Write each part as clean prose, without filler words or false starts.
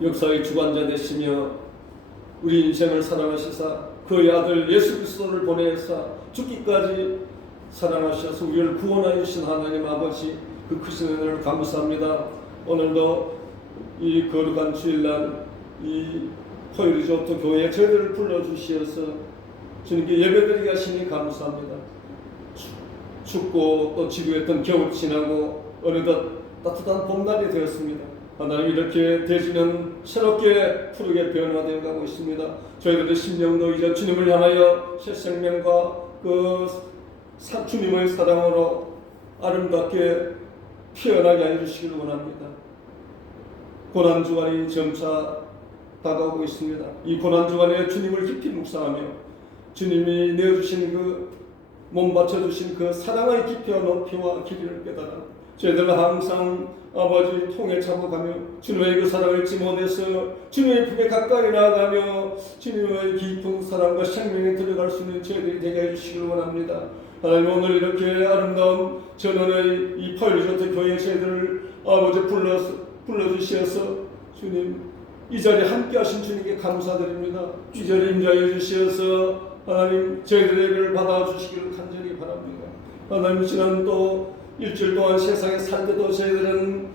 역사의 주관자 되시며 우리 인생을 사랑하시사 그의 아들 예수 그리스도를 보내사 죽기까지 사랑하셔서 우리를 구원하여 주신 하나님 아버지, 그 크신 은혜를 감사합니다. 오늘도 이 거룩한 주일날 이 포유리조트 교회 저희들을 불러주시어서 주님께 예배드리게 하시니 감사합니다. 춥고 또 지루했던 겨울 지나고 어느덧 따뜻한 봄날이 되었습니다. 하나님, 이렇게 대지는 새롭게 푸르게 변화되어 가고 있습니다. 저희들의 심령도 이제 주님을 향하여 새 생명과 주님의 사랑으로 아름답게 피어나게 해주시길 원합니다. 고난주간이 점차 다가오고 있습니다. 이 고난주간에 주님을 깊이 묵상하며 주님이 내어주신 몸 바쳐주신 그 사랑의 깊이와 높이와 길이를 깨달아 저희들 항상 아버지 통에 잡아가며 주님의 그 사랑을 잊지 못해서 주님의 품에 가까이 나아가며 주님의 깊은 사랑과 생명에 들어갈 수 있는 저희들이 되게 해주시길 원합니다. 하나님, 오늘 이렇게 아름다운 전원의 이 포유리조트 교회 저희들을 아버지 불러주시어서 주님 이 자리에 함께 하신 주님께 감사드립니다. 이 자리에 임자해 주시어서 하나님 저희들에게 받아주시기를 간절히 바랍니다. 하나님, 지난 또 일주일 동안 세상에 살때도 저희들은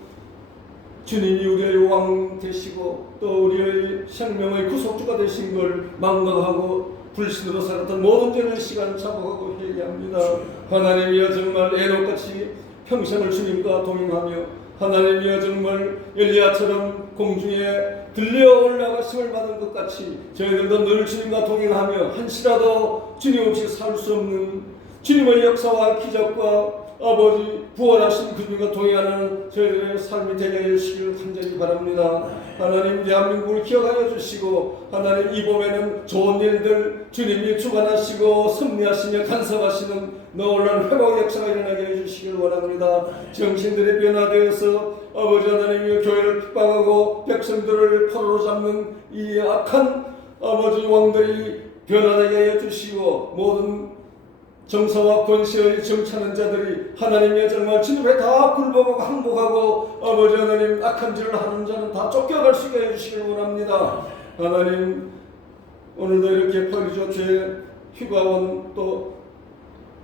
주님이 우리의 왕 되시고 또 우리의 생명의 구속주가 되신 걸 망각하고 불신으로 살았던 모든 죄는 시간 잡아가고 회개합니다. 하나님이여, 정말 에녹같이 평생을 주님과 동행하며 하나님이여, 정말 엘리야처럼 공중에 들려 올라가심을 받은 것 같이 저희들도 늘 주님과 동행하며 한시라도 주님 없이 살 수 없는 주님의 역사와 기적과 아버지 부활하신 그분과 동행하는 저희들의 삶이 되게 해주시길 간절히 바랍니다. 하나님, 대한민국을 기억하여 주시고 하나님, 이 봄에는 좋은 일들 주님이 주관하시고 섭리하시며 간섭하시는 놀라운 회복 역사가 일어나게 해주시길 원합니다. 정신들이 변화되어서 아버지 하나님이 교회를 핍박하고 백성들을 포로로 잡는 이 악한 아버지 왕들이 변화되게 해주시고 모든 정사와 권세의 정치하는 자들이 하나님의 정말 주님에 다 굴복하고 항복하고 아버지 하나님, 악한 짓을 하는 자는 다 쫓겨갈 수 있게 해주시길 원합니다. 하나님, 오늘도 이렇게 포유리조트에 휴가 온 또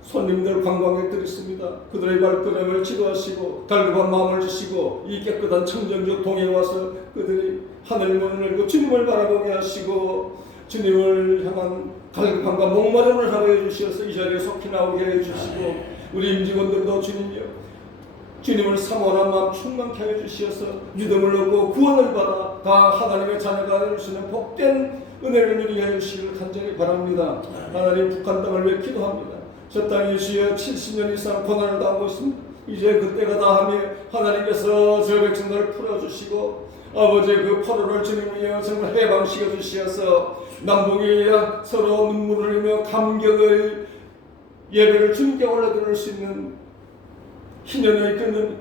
손님들, 관광객들이 있습니다. 그들의 발걸음을 지도하시고 달급한 마음을 주시고 이 깨끗한 청정적 동에 와서 그들이 하늘 문을 열고 주님을 바라보게 하시고 주님을 향한 갈급함과 목마름을 하게 해주셔서 이 자리에 속히 나오게 해주시고 우리 임직원들도 주님이여, 주님을 사모하는 마음 충만케 해주시어서 믿음을 얻고 구원을 받아 다 하나님의 자녀가 될 수 있는 복된 은혜를 누리게 해주시기를 간절히 바랍니다. 하나님, 북한 땅을 왜 기도합니다. 저 땅이 주여 70년 이상 고난을 당하고 있습니다. 이제 그때가 다하며 하나님께서 저 백성들을 풀어주시고 아버지 그 포로를 주님이여 정말 해방시켜 주시어서 남북이 서로 눈물을 흘리며 감격의 예배를 주님께 올려드릴 수 있는 희년의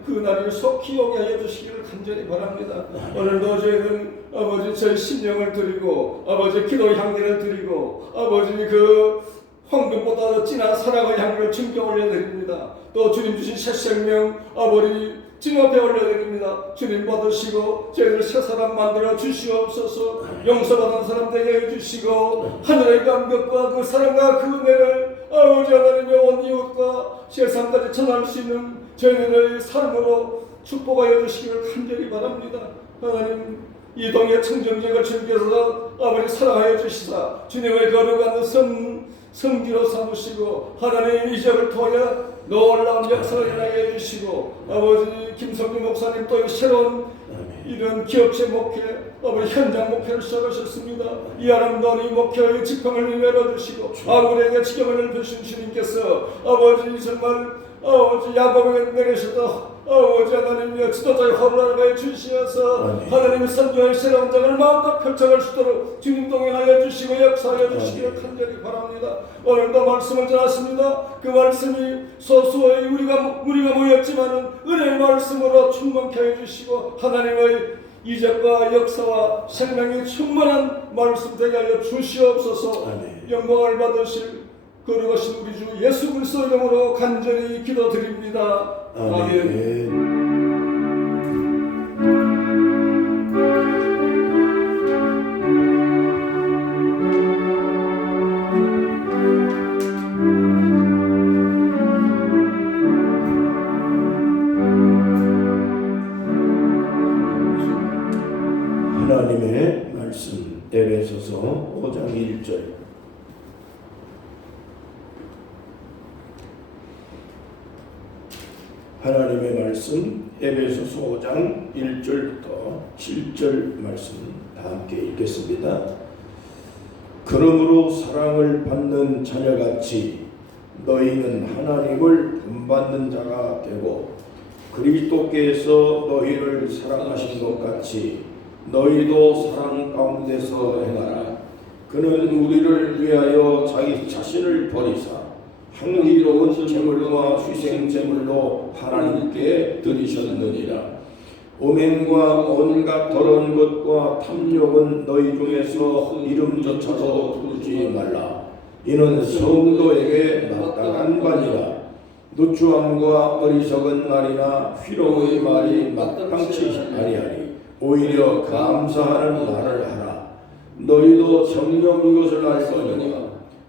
그 날이 속히 오게 하여 주시기를 간절히 바랍니다. 오늘도 저희는 아버지 저희 심령을 드리고 아버지 기도 향기를 드리고 아버지 그 황금보다 더 진한 사랑의 향기를 주님께 올려드립니다. 또 주님 주신 새 생명 아버지 주님 앞에 올려드립니다. 주님 받으시고 저희들 새 사람 만들어 주시옵소서. 용서받은 사람 되게 해주시고 하늘의 감격과 그 사랑과 그 은혜를 아버지 하나님의 온 이웃과 세상까지 전할 수 있는 저희들의 삶으로 축복하여 주시기를 간절히 바랍니다. 하나님, 이 동의 청정적을 주님께서 아버지 사랑하여 주시사 주님의 거룩한 성지로 삼으시고 하나님 이 지역을 통하여 놀라운 역사를 일어나게 해주시고 아버지 김성주 목사님 또 새로운 이런 기업체 목회 아버지 현장 목회를 시작하셨습니다. 이 아름다운 이 목회의 지평을 열어주시고 아버지에게 지경을 주신 주님께서 아버지 정말 아버지 야곱에게 내리셨다 아버지 하나님이여 지도자의 허락을 주시어서 하나님의 선교의 새로운 장을 마음껏 펼쳐갈 수 있도록 주님 동행하여 주시고 역사하여 주시기를 간절히 바랍니다. 오늘도 말씀을 전했습니다. 그 말씀이 소수의 우리가 모였지만은 은혜의 말씀으로 충만케 해주시고 하나님의 이적과 역사와 생명이 충만한 말씀 되게 하여 주시옵소서. 영광을 받으실 거룩하신 우리 주 예수 그리스도 이름으로 간절히 기도드립니다. 아멘. 하나님의 말씀 에베소서 5장 1절. 하나님의 말씀 에베소서 5장 1절부터 7절 말씀 다 함께 읽겠습니다. 그러므로 사랑을 받는 자녀같이 너희는 하나님을 본받는 자가 되고 그리스도께서 너희를 사랑하신 것 같이 너희도 사랑 가운데서 행하라. 그는 우리를 위하여 자기 자신을 버리사 향기로운 제물과 희생 제물로 하나님께 드리셨느니라. 오맹과 온갖 더러운 것과 탐욕은 너희 중에서 이름조차도 부르지 말라. 이는 성도에게 마땅한 바니라. 누추함과 어리석은 말이나 희롱의 말이 마땅치 아니하니 오히려 감사하는 말을 하라. 너희도 정녕 이것을 알거니와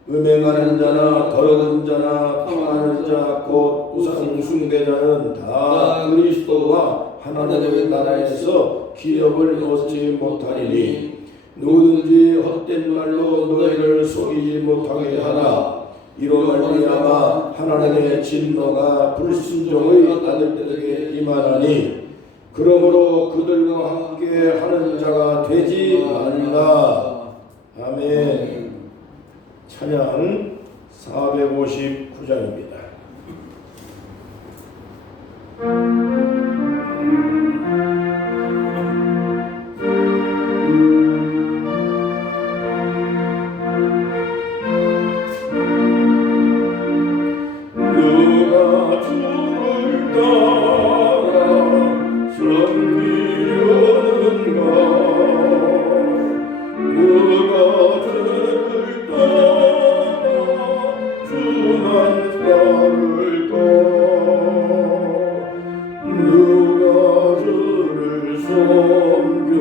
음행하는 자나 더러운 자나 탐하는 자 곧 우상 숭배자는 다 그리스도와 하나님의 나라에서 기업을 얻지 못하리니 누구든지 헛된 말로 너희를 속이지 못하게 하라. 이로 말미암아 하나님의 진노가 불순종의 아들들에게 임하나니 그러므로 그들과 함께 하는 자가 되지 말라. 아멘. 찬양 459장입니다. 누가 주를 따라 섬기려는가 누가 주를 따라 주만 따를까 누가 주를 섬겨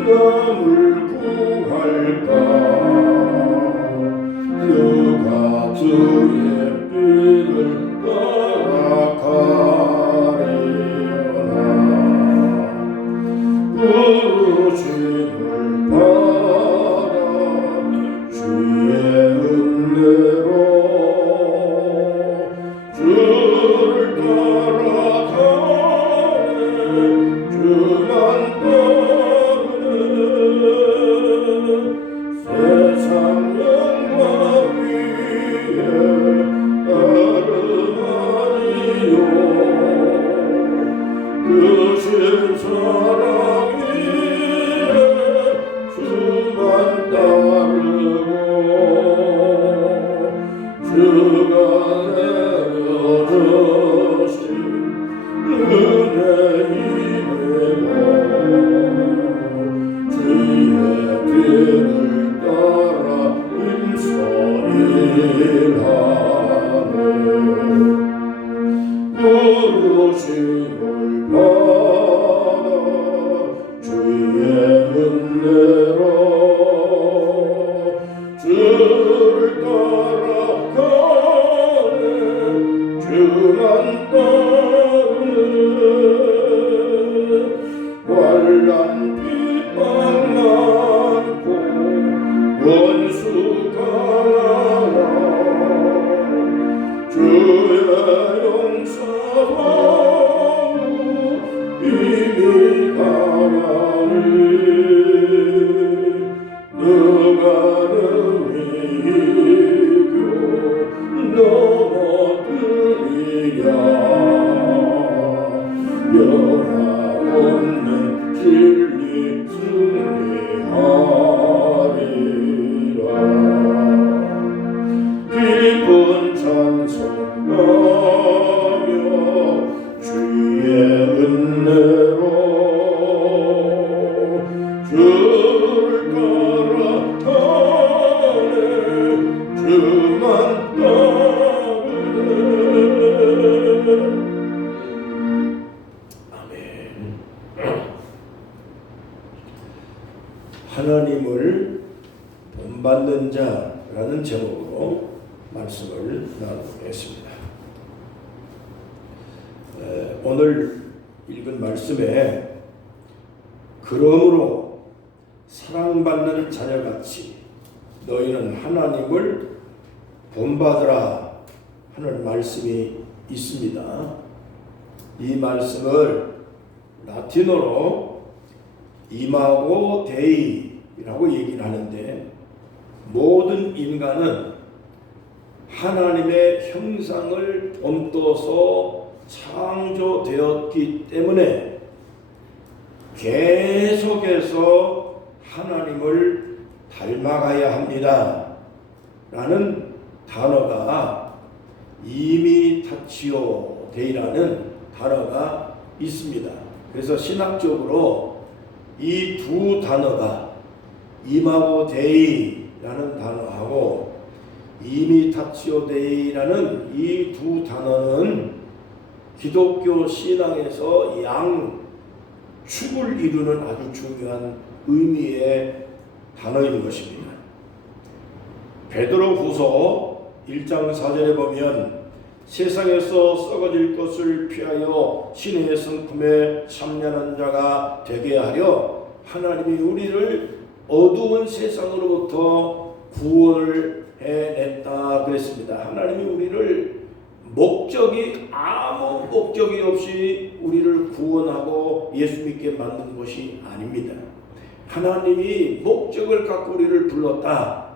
남을 구할까 누가 주의 빛을 따라가리라. 부르심을 받아 주의 은혜로 주를 따라가네 주만 따르네 세상 영광 위에 그신 사랑 위에 주만 따르고 주가 내려주신 은혜 이내고 주의 길을 따라 임소일하네 부르심을 받아 주의 은혜로 주를 따라가네 주만 따르네 환난 핍박 많고 원수 강하나 주의 용서하고 이미 가라니 누가 능히 이겨 넘어뜨리랴 변함없는 진리 승리하리라. 기쁜 찬송하며 주의 은혜로 주를 따라가네 주만 따르네. 아멘. 하나님을 본받는 자라는 제목으로 말씀을 나누겠습니다. 오늘 읽은 말씀에 그러므로 사랑받는 자녀같이 너희는 하나님을 본받으라 하는 말씀이 있습니다. 이 말씀을 라틴어로 이마고 데이라고 얘기를 하는데, 모든 인간은 하나님의 형상을 본떠서 창조되었기 때문에 계속해서 하나님을 닮아가야 합니다 라는 단어가 이미타치오 데이라는 단어가 있습니다. 그래서 신학적으로 이 두 단어가 이마고 데이라는 단어하고 이미타치오 데이라는 이 두 단어는 기독교 신앙에서 양축을 이루는 아주 중요한 의미의 단어인 것입니다. 베드로후서 1장 4절에 보면 세상에서 썩어질 것을 피하여 신의 성품에 참여하는 자가 되게 하려 하나님이 우리를 어두운 세상으로부터 구원을 해냈다 그랬습니다. 하나님이 우리를 아무 목적이 없이 우리를 구원하고 예수 믿게 만든 것이 아닙니다. 하나님이 목적을 갖고 우리를 불렀다.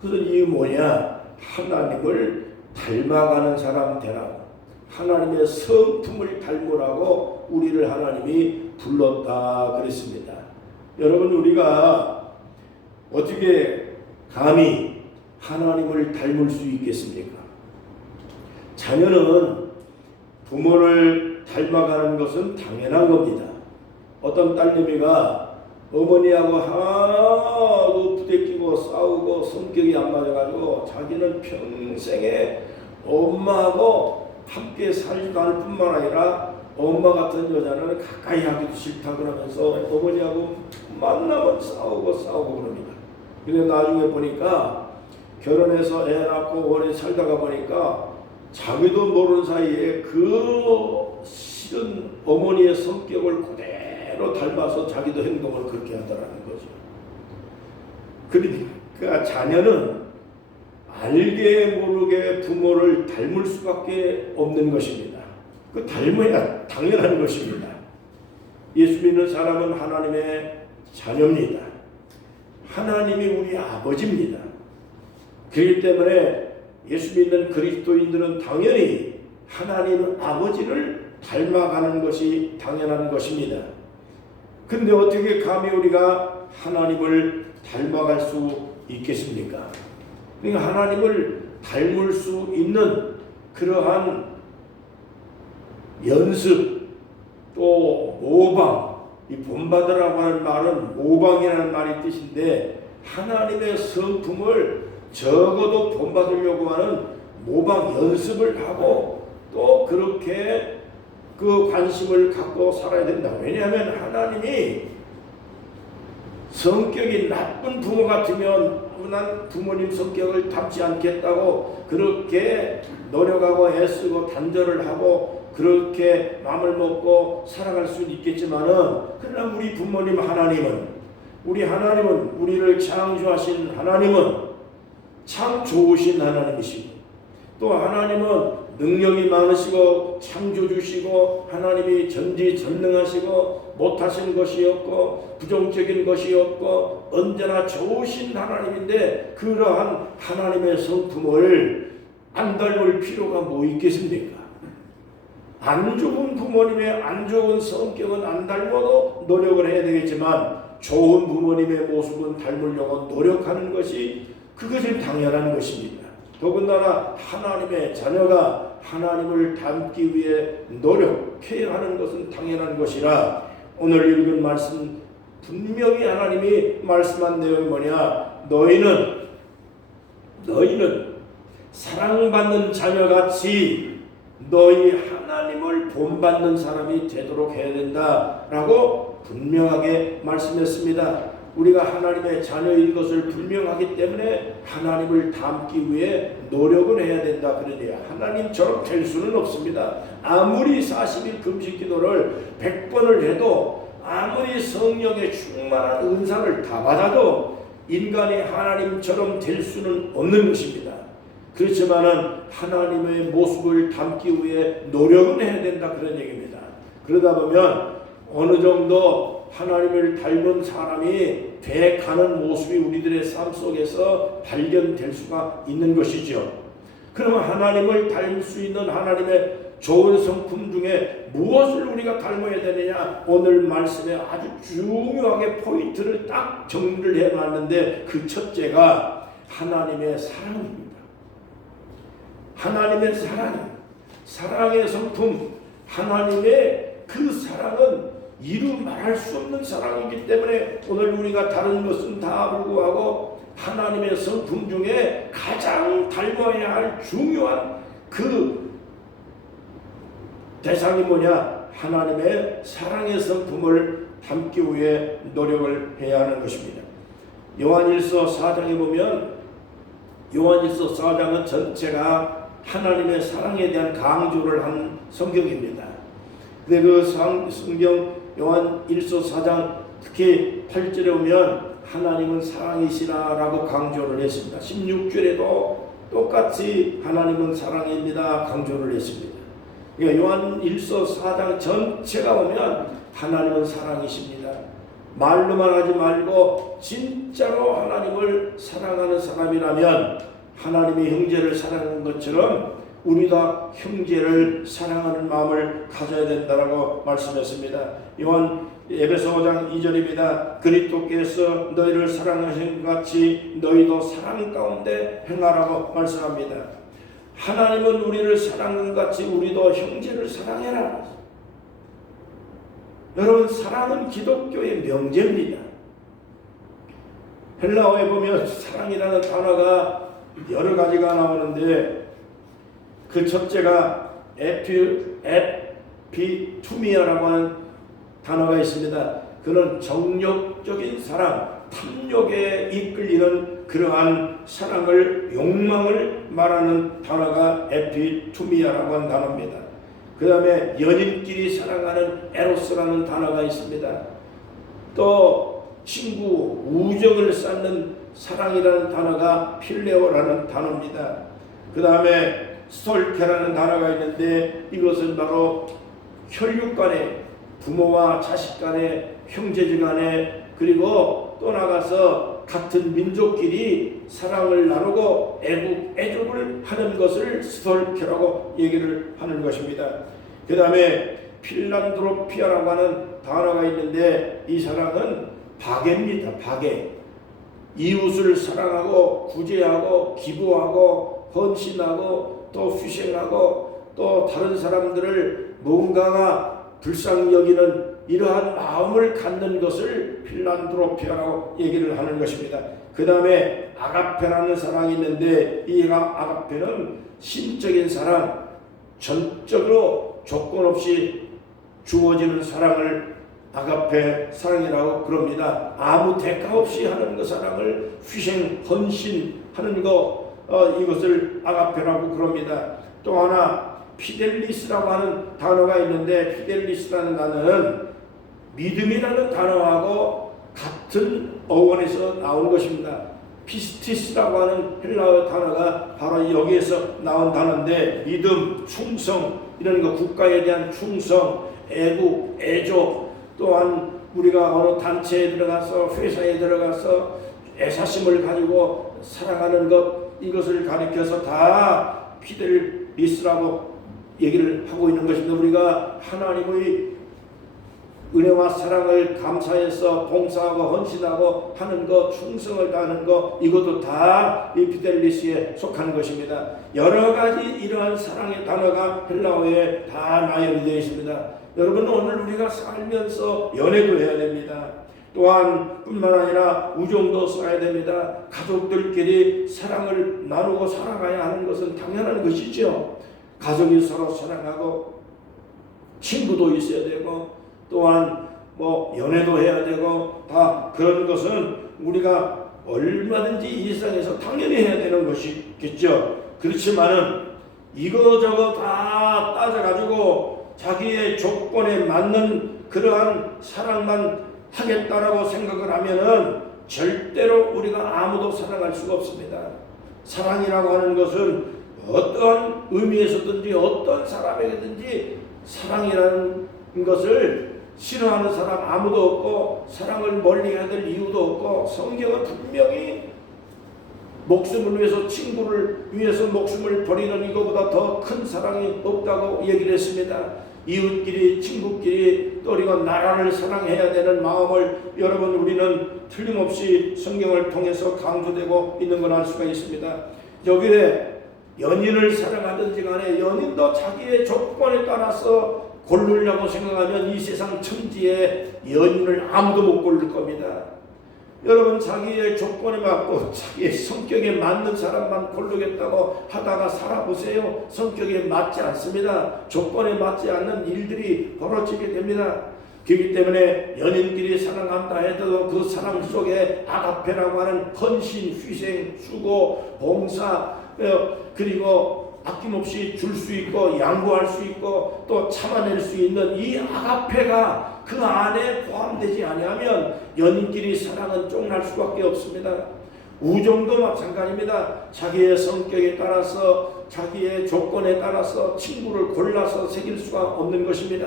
그것은 이게 뭐냐? 하나님을 닮아가는 사람 되라고, 하나님의 성품을 닮으라고 우리를 하나님이 불렀다 그랬습니다. 여러분, 우리가 어떻게 감히 하나님을 닮을 수 있겠습니까? 자녀는 부모를 닮아가는 것은 당연한 겁니다. 어떤 딸내미가 어머니하고 하도 부대끼고 싸우고 성격이 안 맞아가지고 자기는 평생에 엄마하고 함께 살지도 않을 뿐만 아니라 엄마 같은 여자는 가까이 하기도 싫다 그러면서 어머니하고 만나면 싸우고 그럽니다. 근데 나중에 보니까 결혼해서 애 낳고 오래 살다가 보니까 자기도 모르는 사이에 그 싫은 어머니의 성격을 그대로 닮아서 자기도 행동을 그렇게 하더라는 거죠. 그러니까 자녀는 알게 모르게 부모를 닮을 수밖에 없는 것입니다. 그 닮아야 당연한 것입니다. 예수 믿는 사람은 하나님의 자녀입니다. 하나님이 우리 아버지입니다. 그렇기 때문에 예수 믿는 그리스도인들은 당연히 하나님 아버지를 닮아가는 것이 당연한 것입니다. 근데 어떻게 감히 우리가 하나님을 닮아갈 수 있겠습니까? 그러니까 하나님을 닮을 수 있는 그러한 연습, 또 모방, 이 본받으라고 하는 말은 모방이라는 말이 뜻인데, 하나님의 성품을 적어도 본받으려고 하는 모방 연습을 하고 또 그렇게 그 관심을 갖고 살아야 된다. 왜냐하면 하나님이 성격이 나쁜 부모 같으면 난 부모님 성격을 닮지 않겠다고 그렇게 노력하고 애쓰고 단절을 하고 그렇게 마음을 먹고 살아갈 수는 있겠지만은, 그러나 우리 부모님 하나님은, 우리를 창조하신 하나님은 참 좋으신 하나님이시고, 또 하나님은 능력이 많으시고 창조주시고 하나님이 전지전능하시고 못하신 것이 없고 부정적인 것이 없고 언제나 좋으신 하나님인데, 그러한 하나님의 성품을 안 닮을 필요가 뭐 있겠습니까? 안 좋은 부모님의 안 좋은 성격은 안 닮아도 노력을 해야 되겠지만, 좋은 부모님의 모습은 닮으려고 노력하는 것이 그것이 당연한 것입니다. 더군다나 하나님의 자녀가 하나님을 닮기 위해 노력해야 하는 것은 당연한 것이라, 오늘 읽은 말씀 분명히 하나님이 말씀한 내용이 뭐냐? 너희는 사랑받는 자녀같이 너희 하나님을 본받는 사람이 되도록 해야 된다라고 분명하게 말씀했습니다. 우리가 하나님의 자녀인 것을 분명하기 때문에 하나님을 닮기 위해 노력을 해야 된다. 그러니 하나님처럼 될 수는 없습니다. 아무리 40일 금식 기도를 100번을 해도, 아무리 성령의 충만한 은사를 다 받아도 인간이 하나님처럼 될 수는 없는 것입니다. 그렇지만은 하나님의 모습을 담기 위해 노력은 해야 된다, 그런 얘기입니다. 그러다 보면 어느 정도 하나님을 닮은 사람이 돼 가는 모습이 우리들의 삶 속에서 발견될 수가 있는 것이죠. 그러면 하나님을 닮을 수 있는 하나님의 좋은 성품 중에 무엇을 우리가 닮아야 되느냐? 오늘 말씀에 아주 중요하게 포인트를 딱 정리를 해놨는데 그 첫째가 하나님의 사랑입니다. 하나님의 사랑의 성품, 하나님의 그 사랑은 이루 말할 수 없는 사랑이기 때문에 오늘 우리가 다른 것은 다 불구하고 하나님의 성품 중에 가장 닮아야 할 중요한 그 대상이 뭐냐? 하나님의 사랑의 성품을 담기 위해 노력을 해야 하는 것입니다. 요한일서 4장에 보면 요한일서 4장은 전체가 하나님의 사랑에 대한 강조를 한 성경입니다. 근데 그 성경 요한일서 4장 특히 8절에 보면 하나님은 사랑이시라라고 강조를 했습니다. 16절에도 똑같이 하나님은 사랑입니다 강조를 했습니다. 그러니까 요한일서 4장 전체가 보면 하나님은 사랑이십니다. 말로만 하지 말고 진짜로 하나님을 사랑하는 사람이라면 하나님이 형제를 사랑하는 것처럼 우리도 형제를 사랑하는 마음을 가져야 된다라고 말씀했습니다. 에베소 5장 2절입니다. 그리스도께서 너희를 사랑하신 것 같이 너희도 사랑 가운데 행하라고 말씀합니다. 하나님은 우리를 사랑하는 것 같이 우리도 형제를 사랑해라. 여러분, 사랑은 기독교의 명제입니다. 헬라어에 보면 사랑이라는 단어가 여러 가지가 나오는데 그 첫째가 에피투미아라고 하는 단어가 있습니다. 그는 정욕적인 사랑, 탐욕에 이끌리는 그러한 사랑을, 욕망을 말하는 단어가 에피투미아라고 하는 단어입니다. 그 다음에 연인끼리 사랑하는 에로스라는 단어가 있습니다. 또 친구, 우정을 쌓는 사랑이라는 단어가 필레오라는 단어입니다. 그 다음에 스톨케라는 단어가 있는데 이것은 바로 혈육 간에, 부모와 자식 간에, 형제들 간에, 그리고 또 나가서 같은 민족끼리 사랑을 나누고 애족을 하는 것을 스톨케라고 얘기를 하는 것입니다. 그 다음에 필란드로피아라고 하는 단어가 있는데 이 사랑은 박애입니다. 박애. 이웃을 사랑하고 구제하고 기부하고 헌신하고 또 휴생하고 또 다른 사람들을 뭔가가 불쌍히 여기는 이러한 마음을 갖는 것을 필란드로피아라고 얘기를 하는 것입니다. 그 다음에 아가페라는 사랑이 있는데 이 아가페는 심적인 사랑, 전적으로 조건 없이 주어지는 사랑을 아가페 사랑이라고 그럽니다. 아무 대가 없이 하는 그 사랑을 희생, 헌신하는 거 이것을 아가페라고 그럽니다. 또 하나 피델리스라고 하는 단어가 있는데 피델리스라는 단어는 믿음이라는 단어하고 같은 어원에서 나온 것입니다. 피스티스라고 하는 헬라어 단어가 바로 여기에서 나온 단어인데 믿음, 충성 이런 거, 국가에 대한 충성, 애국, 애조, 또한 우리가 어느 단체에 들어가서 회사에 들어가서 애사심을 가지고 사랑하는 것, 이것을 가리켜서 다 피델리스라고 얘기를 하고 있는 것입니다. 우리가 하나님의 은혜와 사랑을 감사해서 봉사하고 헌신하고 하는 것, 충성을 다하는 것, 이것도 다 이 피델리스에 속하는 것입니다. 여러 가지 이러한 사랑의 단어가 헬라어에 다 나열이 되어 있습니다. 여러분, 오늘 우리가 살면서 연애도 해야 됩니다. 또한 뿐만 아니라 우정도 써야 됩니다. 가족들끼리 사랑을 나누고 살아가야 하는 것은 당연한 것이죠. 가족이 서로 사랑하고 친구도 있어야 되고 또한 연애도 해야 되고 다 그런 것은 우리가 얼마든지 이 세상에서 당연히 해야 되는 것이겠죠. 그렇지만은 이거저거 다 따져가지고 자기의 조건에 맞는 그러한 사랑만 하겠다라고 생각을 하면은 절대로 우리가 아무도 사랑할 수가 없습니다. 사랑이라고 하는 것은 어떤 의미에서든지 어떤 사람에게든지 사랑이라는 것을 싫어하는 사람 아무도 없고 사랑을 멀리해야 될 이유도 없고 성경은 분명히 목숨을 위해서 친구를 위해서 목숨을 버리는 이거보다 더 큰 사랑이 없다고 얘기를 했습니다. 이웃끼리 친구끼리 또 우리가 나라를 사랑해야 되는 마음을 여러분 우리는 틀림없이 성경을 통해서 강조되고 있는 걸 알 수가 있습니다. 여기에 연인을 사랑하든지 간에 연인도 자기의 조건에 따라서 고르려고 생각하면 이 세상 천지에 연인을 아무도 못 고를 겁니다. 여러분 자기의 조건에 맞고 자기의 성격에 맞는 사람만 고르겠다고 하다가 살아보세요. 성격에 맞지 않습니다. 조건에 맞지 않는 일들이 벌어지게 됩니다. 그렇기 때문에 연인끼리 사랑한다 해도 그 사랑 속에 아가페라고 하는 헌신, 희생, 수고, 봉사 그리고 아낌없이 줄 수 있고 양보할 수 있고 또 참아낼 수 있는 이 아가페가 그 안에 포함되지 아니하면 연인끼리 사랑은 쫑날 수밖에 없습니다. 우정도 마찬가지입니다. 자기의 성격에 따라서 자기의 조건에 따라서 친구를 골라서 새길 수가 없는 것입니다.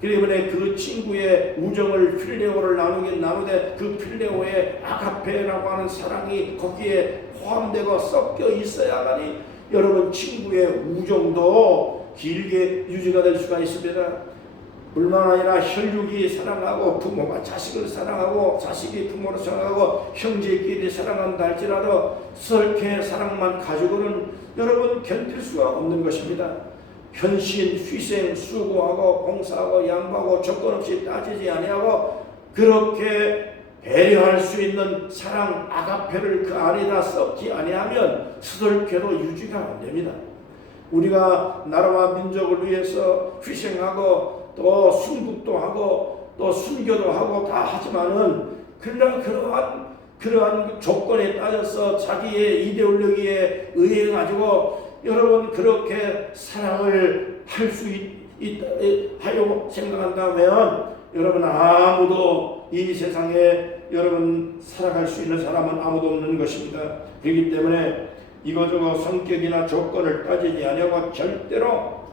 그렇기 때문에 그 친구의 우정을 필레오를 나누되 그 필레오의 아가페라고 하는 사랑이 거기에 포함되고 섞여 있어야만이 여러분 친구의 우정도 길게 유지가 될 수가 있습니다. 뿐만 아니라 혈육이 사랑하고 부모가 자식을 사랑하고 자식이 부모를 사랑하고 형제끼리 사랑한다 할지라도 그렇게 사랑만 가지고는 여러분 견딜 수가 없는 것입니다. 헌신, 희생, 수고하고 봉사하고 양보하고 조건 없이 따지지 아니하고 그렇게 배려할 수 있는 사랑 아가페를 그 안에다 섞지 아니하면 스덜케도 유지가 안 됩니다. 우리가 나라와 민족을 위해서 희생하고 또 순국도 하고 또 순교도 하고 다 하지만은 그러한 조건에 따라서 자기의 이데올로기에 의해 가지고 여러분 그렇게 사랑을 할 수 하려고 생각한다면 여러분 아무도 이 세상에 여러분 살아갈 수 있는 사람은 아무도 없는 것입니다. 그렇기 때문에 이거저거 성격이나 조건을 따지지 아니하고 절대로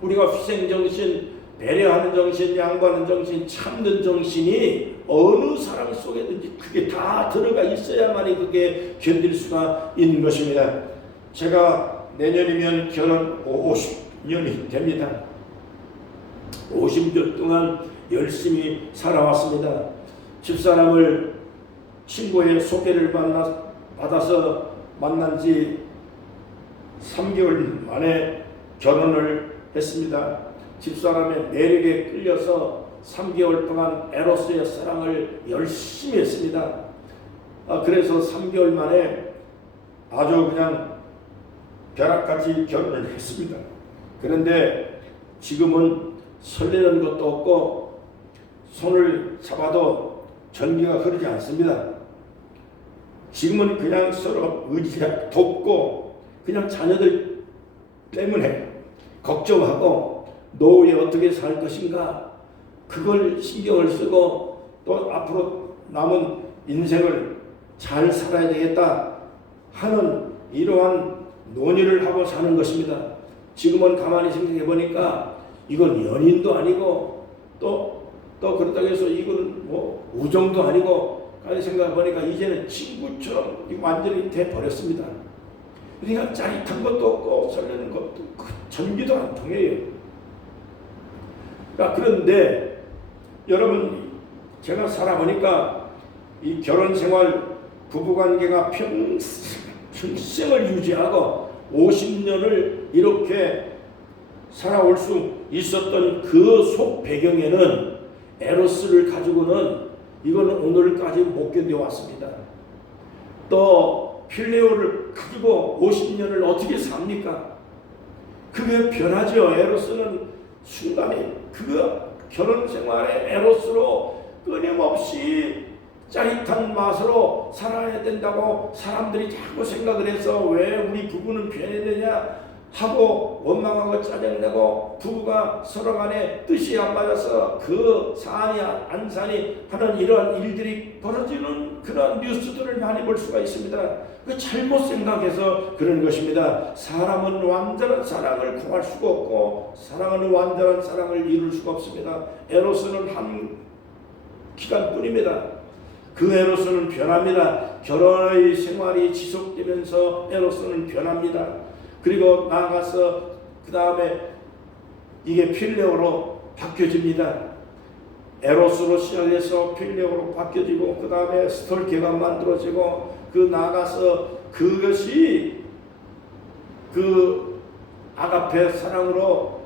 우리가 희생정신, 배려하는 정신, 양보하는 정신, 참는 정신이 어느 사람 속에든지 그게 다 들어가 있어야만이 그게 견딜 수가 있는 것입니다. 제가 내년이면 결혼 50년이 됩니다. 50년 동안 열심히 살아왔습니다. 집사람을 친구의 소개를 받아서 만난 지 3개월 만에 결혼을 했습니다. 집사람의 매력에 끌려서 3개월 동안 에로스의 사랑을 열심히 했습니다. 그래서 3개월 만에 아주 그냥 벼락같이 결혼을 했습니다. 그런데 지금은 설레는 것도 없고 손을 잡아도 전기가 흐르지 않습니다. 지금은 그냥 서로 의지가 돕고 그냥 자녀들 때문에 걱정하고 노후에 어떻게 살 것인가 그걸 신경을 쓰고 또 앞으로 남은 인생을 잘 살아야 되겠다 하는 이러한 논의를 하고 사는 것입니다. 지금은 가만히 생각해 보니까 이건 연인도 아니고 또 그렇다고 해서 이건 뭐 우정도 아니고 가만히 생각해 보니까 이제는 친구처럼 완전히 돼버렸습니다. 그러니까 짜릿한 것도 없고 설레는 것도 전기도 안 통해요. 그런데 여러분 제가 살아보니까 이 결혼생활 부부관계가 평생을 유지하고 50년을 이렇게 살아올 수 있었던 그 속 배경에는 에로스를 가지고는 이거는 오늘까지 못 견뎌왔습니다. 또 필레오를 가지고 50년을 어떻게 삽니까? 그게 변하죠. 에로스는 순간에 그 결혼 생활의 에로스로 끊임없이 짜릿한 맛으로 살아야 된다고 사람들이 자꾸 생각을 해서 왜 우리 부부는 변해야 되냐 하고 원망하고 짜증내고 부부가 서로 간에 뜻이 안 맞아서 그 사안이 안산이 하는 이러한 일들이 벌어지는 그런 뉴스들을 많이 볼 수가 있습니다. 그 잘못 생각해서 그런 것입니다. 사람은 완전한 사랑을 구할 수가 없고 사랑은 완전한 사랑을 이룰 수가 없습니다. 에로스는 한 기간뿐입니다. 그 에로스는 변합니다. 결혼의 생활이 지속되면서 에로스는 변합니다. 그리고 나아가서 그 다음에 이게 필레오로 바뀌어집니다. 에로스로 시작해서 필레오로 바뀌어지고 그 다음에 스톨케가 만들어지고 그 나아가서 그것이 그 아가페 사랑으로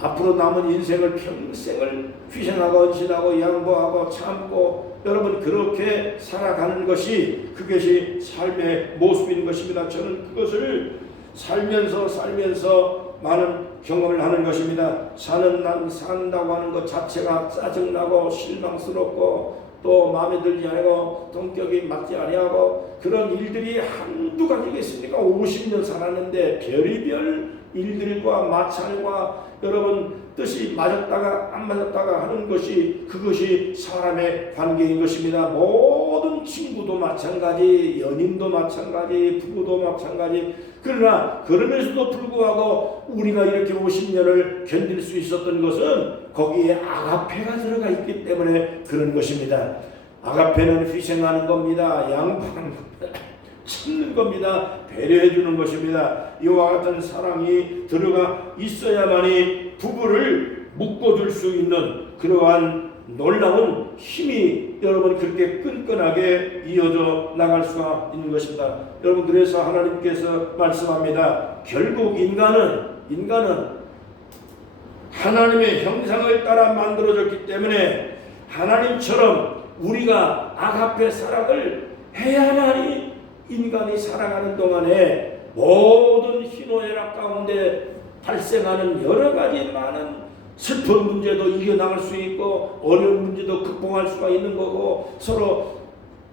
앞으로 남은 인생을 평생을 희생하고 헌신하고 양보하고 참고 여러분 그렇게 살아가는 것이 그것이 삶의 모습인 것입니다. 저는 그것을 살면서 많은 경험을 하는 것입니다. 산다고 하는 것 자체가 짜증나고 실망스럽고 또 마음에 들지 않고 성격이 맞지 아니하고 그런 일들이 한두 가지가 있습니까? 50년 살았는데 별의별 일들과 마찰과 여러분 뜻이 맞았다가 안 맞았다가 하는 것이 그것이 사람의 관계인 것입니다. 모든 친구도 마찬가지, 연인도 마찬가지, 부부도 마찬가지. 그러나 그럼에도 불구하고 우리가 이렇게 50년을 견딜 수 있었던 것은 거기에 아가페가 들어가 있기 때문에 그런 것입니다. 아가페는 희생하는 겁니다. 양보하는 겁니다. 참는 겁니다. 배려해 주는 것입니다. 이와 같은 사랑이 들어가 있어야만이 부부를 묶어줄 수 있는 그러한 놀라운 힘이 여러분 그렇게 끈끈하게 이어져 나갈 수가 있는 것입니다. 여러분 그래서 하나님께서 말씀합니다. 결국 인간은 하나님의 형상을 따라 만들어졌기 때문에 하나님처럼 우리가 아가페 사랑을 해야만이 인간이 살아가는 동안에 모든 희노애락 가운데 발생하는 여러 가지 많은 슬픈 문제도 이겨나갈 수 있고 어려운 문제도 극복할 수가 있는 거고 서로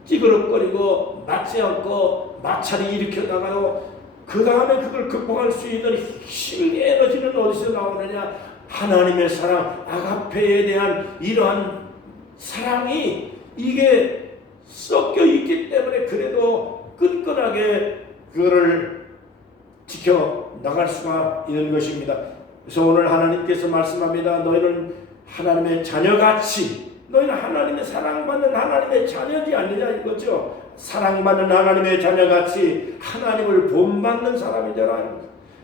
찌그럽거리고 맞지 않고 마찰이 일으켜나가요. 그 다음에 그걸 극복할 수 있는 힘의 에너지는 어디서 나오느냐? 하나님의 사랑, 아가페에 대한 이러한 사랑이 이게 섞여 있기 때문에 그래도 끈끈하게 그거를 지켜 나갈 수가 있는 것입니다. 그래서 오늘 하나님께서 말씀합니다. 너희는 하나님의 자녀같이 너희는 하나님의 사랑받는 하나님의 자녀지 아니냐 이거죠. 사랑받는 하나님의 자녀같이 하나님을 본받는 사람이잖아요.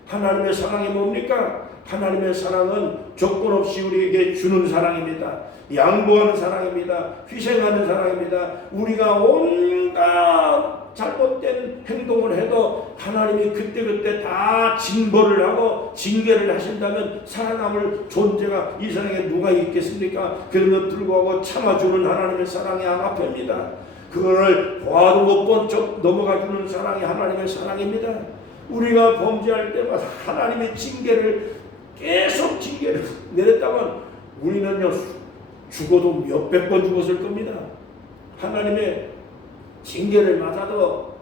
하나님의 사랑이 뭡니까? 하나님의 사랑은 조건 없이 우리에게 주는 사랑입니다. 양보하는 사랑입니다. 희생하는 사랑입니다. 우리가 온갖 잘못된 행동을 해도 하나님이 그때그때 다 징벌을 하고 징계를 하신다면 살아남을 존재가 이 세상에 누가 있겠습니까? 그럼에도 불구하고 참아주는 하나님의 사랑이 아가페입니다. 그거를 보아도 못 본 척 넘어가주는 사랑이 하나님의 사랑입니다. 우리가 범죄할 때마다 하나님의 계속 징계를 내렸다면 우리는요 죽어도 몇백 번 죽었을 겁니다. 하나님의 징계를 맞아도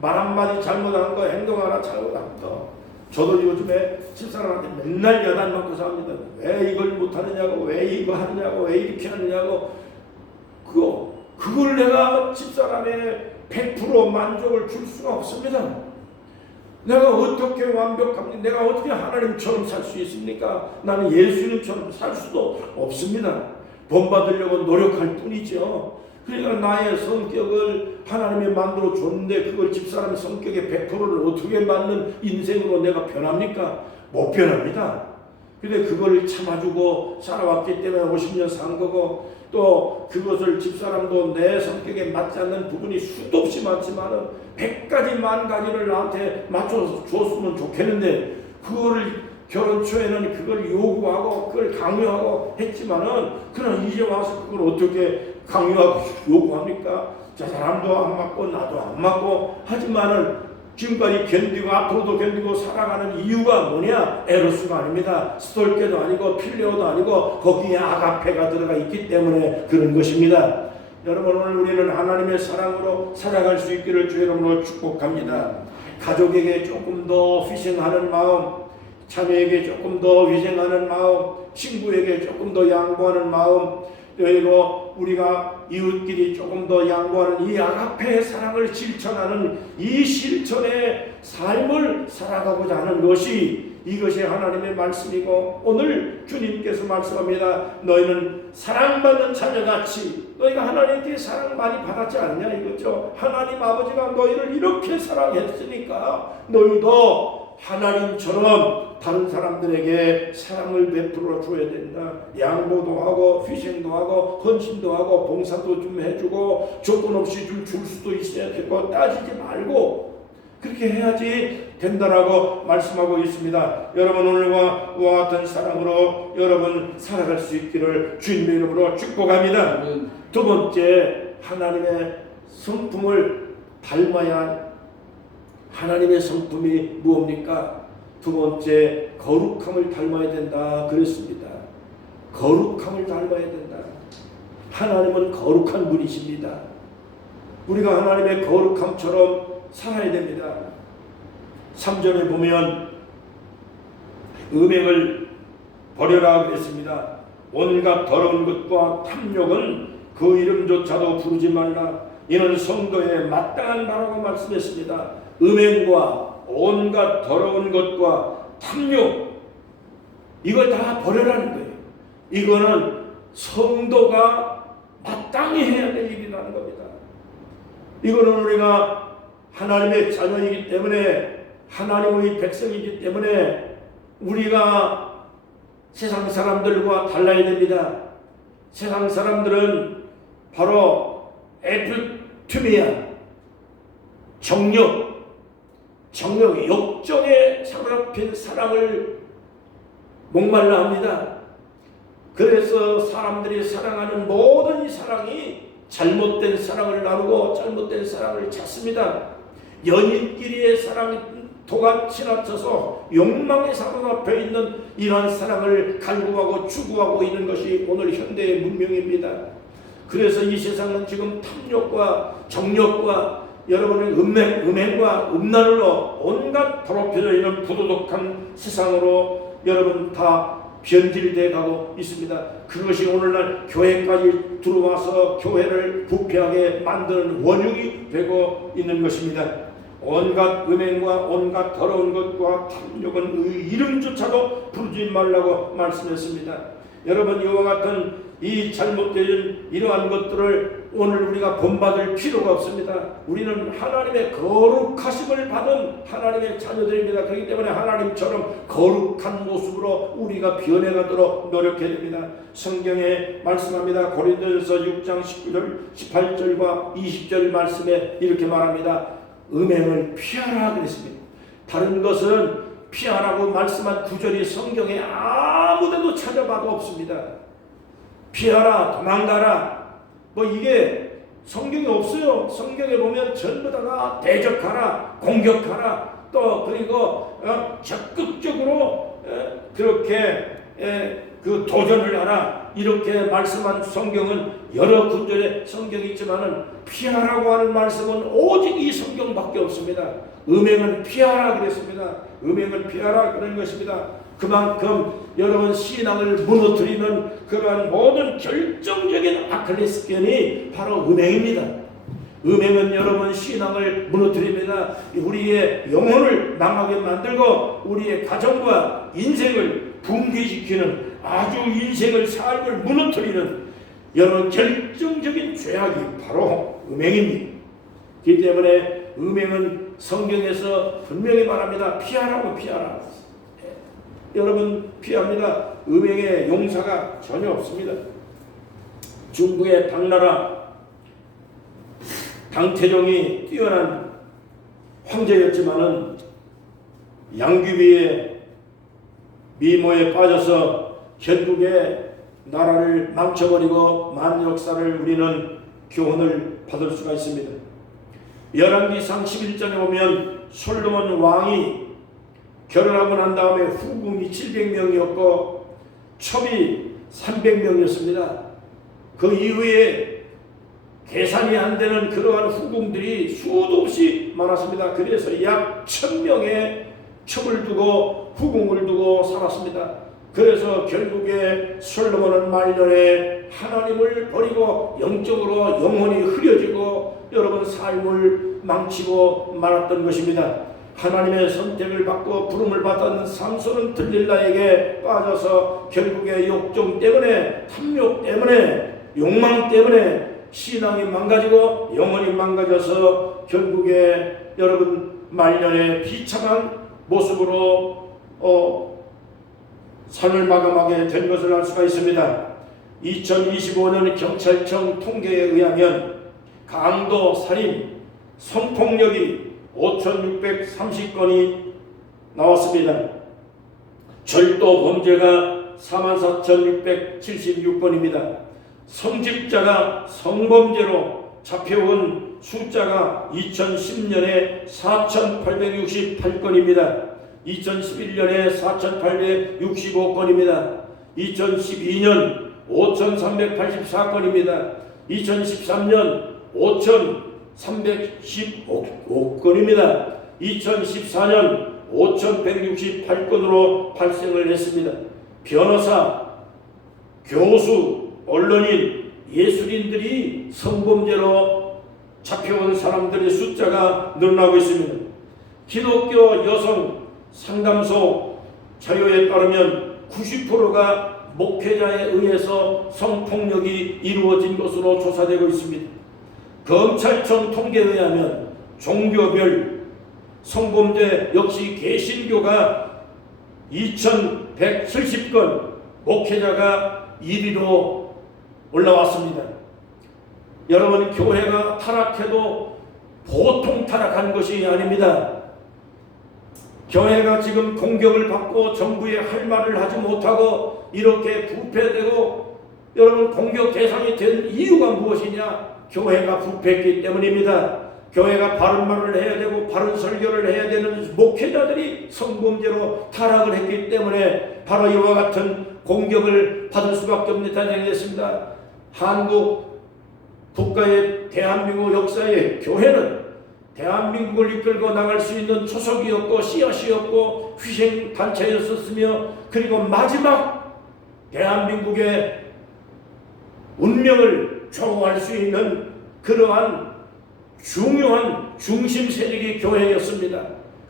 말 한마디 잘못한 거 행동 하나 잘못한 거 저도 요즘에 집사람한테 맨날 야단 맞고 삽니다. 왜 이걸 못하느냐고 왜 이거 하느냐고 왜 이렇게 하느냐고 그걸 내가 집사람의 100% 만족을 줄 수가 없습니다. 내가 어떻게 완벽합니까? 내가 어떻게 하나님처럼 살 수 있습니까? 나는 예수님처럼 살 수도 없습니다. 본받으려고 노력할 뿐이죠. 그러니까 나의 성격을 하나님이 만들어 줬는데 그걸 집사람의 성격의 100%를 어떻게 맞는 인생으로 내가 변합니까? 못 변합니다. 근데 그걸 참아주고 살아왔기 때문에 50년 산 거고 또 그것을 집사람도 내 성격에 맞지 않는 부분이 수도 없이 많지만은 100가지 만 가지를 나한테 맞춰서 줬으면 좋겠는데 그거를 결혼 초에는 그걸 요구하고 그걸 강요하고 했지만은 그러나 이제 와서 그걸 어떻게 강요하고 요구합니까? 저 사람도 안 맞고 나도 안 맞고 하지만은 지금까지 견디고 앞으로도 견디고 살아가는 이유가 뭐냐? 에로스가 아닙니다. 스톨케도 아니고 필레오도 아니고 거기에 아가페가 들어가 있기 때문에 그런 것입니다. 여러분 오늘 우리는 하나님의 사랑으로 살아갈 수 있기를 주 여러분으로 축복합니다. 가족에게 조금 더 희생하는 마음, 자녀에게 조금 더 희생하는 마음, 친구에게 조금 더 양보하는 마음, 그리고 우리가 이웃끼리 조금 더 양보하는 이 아가페의 사랑을 실천하는 이 실천의 삶을 살아가고자 하는 것이, 이것이 하나님의 말씀이고, 오늘 주님께서 말씀합니다. 너희는 사랑받는 자녀같이, 너희가 하나님께 사랑 많이 받았지 않냐 이거죠. 하나님 아버지가 너희를 이렇게 사랑했으니까 너희도 하나님처럼 다른 사람들에게 사랑을 베풀어 줘야 된다. 양보도 하고 희생도 하고 헌신도 하고 봉사도 좀 해주고 조건 없이 좀 줄 수도 있어야 되고 따지지 말고 그렇게 해야지 된다라고 말씀하고 있습니다. 여러분 오늘과 이와 같은 사랑으로 여러분 살아갈 수 있기를 주님의 이름으로 축복합니다. 두 번째, 하나님의 성품을 닮아야. 하나님의 성품이 무엇입니까? 두 번째, 거룩함을 닮아야 된다 그랬습니다. 거룩함을 닮아야 된다. 하나님은 거룩한 분이십니다. 우리가 하나님의 거룩함처럼 살아야 됩니다. 3절에 보면 음행을 버려라 그랬습니다. 온갖 더러운 것과 탐욕은 그 이름조차도 부르지 말라. 이는 성도의 마땅한 바라고 말씀했습니다. 음행과 온갖 더러운 것과 탐욕, 이걸 다 버려라는 거예요. 이거는 성도가 마땅히 해야 될 일이라는 겁니다. 이거는 우리가 하나님의 자녀이기 때문에, 하나님의 백성이기 때문에 우리가 세상 사람들과 달라야 됩니다. 세상 사람들은 바로 에피투미아, 정욕, 욕정에 사로잡힌 사랑을 목말라 합니다. 그래서 사람들이 사랑하는 모든 이 사랑이 잘못된 사랑을 나누고 잘못된 사랑을 찾습니다. 연인끼리의 사랑이 도가 지나쳐서 욕망에 사로잡혀 있는 이러한 사랑을 갈구하고 추구하고 있는 것이 오늘 현대의 문명입니다. 그래서 이 세상은 지금 탐욕과 정욕과 여러분의 음행과 음란으로 온갖 더럽혀져 있는 부도덕한 세상으로 여러분 다 변질되어 가고 있습니다. 그것이 오늘날 교회까지 들어와서 교회를 부패하게 만드는 원흉이 되고 있는 것입니다. 온갖 음행과 온갖 더러운 것과 탐욕은 의 이름조차도 부르지 말라고 말씀했습니다. 여러분, 이와 같은 이 잘못된 이러한 것들을 오늘 우리가 본받을 필요가 없습니다. 우리는 하나님의 거룩하심을 받은 하나님의 자녀들입니다. 그렇기 때문에 하나님처럼 거룩한 모습으로 우리가 변해가도록 노력해야 됩니다. 성경에 말씀합니다. 고린도전서 6장 19절 18절과 20절 말씀에 이렇게 말합니다. 음행을 피하라 그랬습니다. 다른 것은 피하라고 말씀한 구절이 성경에 아무데도 찾아봐도 없습니다. 피하라, 도망가라, 뭐 이게 성경에 없어요. 성경에 보면 전부 다가 대적하라, 공격하라, 또 그리고 적극적으로 그렇게 그 도전을 하라, 이렇게 말씀한 성경은 여러 구절의 성경이 있지만은 피하라고 하는 말씀은 오직 이 성경밖에 없습니다. 음행은 피하라 그랬습니다. 음행은 피하라 그런 것입니다. 그만큼 여러분 신앙을 무너뜨리는 그러한 모든 결정적인 아킬레스腱이 바로 음행입니다. 음행은 여러분 신앙을 무너뜨립니다. 우리의 영혼을 망하게 만들고 우리의 가정과 인생을 붕괴시키는, 아주 인생을 삶을 무너뜨리는 여러분 결정적인 죄악이 바로 음행입니다. 그렇기 때문에 음행은 성경에서 분명히 말합니다. 피하라고, 피하라. 여러분 피합니다. 음행의 용사가 전혀 없습니다. 중국의 당나라 당태종이 뛰어난 황제였지만은 양귀비의 미모에 빠져서 결국에 나라를 망쳐버리고 만 역사를 우리는 교훈을 받을 수가 있습니다. 열왕기상 11장에 보면 솔로몬 왕이 결혼하고 난 다음에 후궁이 700명이었고 첩이 300명이었습니다. 그 이후에 계산이 안 되는 그러한 후궁들이 수도 없이 많았습니다. 그래서 약 1000명의 첩을 두고 후궁을 두고 살았습니다. 그래서 결국에 솔로몬은 말년에 하나님을 버리고 영적으로 영혼이 흐려지고 여러분 삶을 망치고 말았던 것입니다. 하나님의 선택을 받고 부름을 받은 삼손은 들릴라에게 빠져서 결국에 욕정 때문에, 탐욕 때문에, 욕망 때문에 신앙이 망가지고 영혼이 망가져서 결국에 여러분 말년에 비참한 모습으로 삶을 마감하게 된 것을 알 수가 있습니다. 2025년 경찰청 통계에 의하면 강도, 살인, 성폭력이 5,630건이 나왔습니다. 절도 범죄가 44,676건입니다. 성직자가 성범죄로 잡혀온 숫자가 2010년에 4,868건입니다. 2011년에 4,865건입니다. 2012년 5,384건입니다. 2013년 5,315건입니다. 2014년 5,168건으로 발생을 했습니다. 변호사, 교수, 언론인, 예술인들이 성범죄로 잡혀온 사람들의 숫자가 늘어나고 있습니다. 기독교 여성 상담소 자료에 따르면 90%가 목회자에 의해서 성폭력이 이루어진 것으로 조사되고 있습니다. 검찰청 통계에 의하면 종교별 성범죄 역시 개신교가 2,170건, 목회자가 1위로 올라왔습니다. 여러분, 교회가 타락해도 보통 타락한 것이 아닙니다. 교회가 지금 공격을 받고 정부에 할 말을 하지 못하고 이렇게 부패되고 여러분 공격 대상이 된 이유가 무엇이냐? 교회가 부패했기 때문입니다. 교회가 바른 말을 해야 되고 바른 설교를 해야 되는 목회자들이 성범죄로 타락을 했기 때문에 바로 이와 같은 공격을 받을 수밖에 없는 대상이 됐습니다. 한국 국가의 대한민국 역사에 교회는 대한민국을 이끌고 나갈 수 있는 초석이었고 씨앗이었고 희생단체였었으며 그리고 마지막 대한민국의 운명을 좌우할 수 있는 그러한 중요한 중심 세력이 교회였습니다.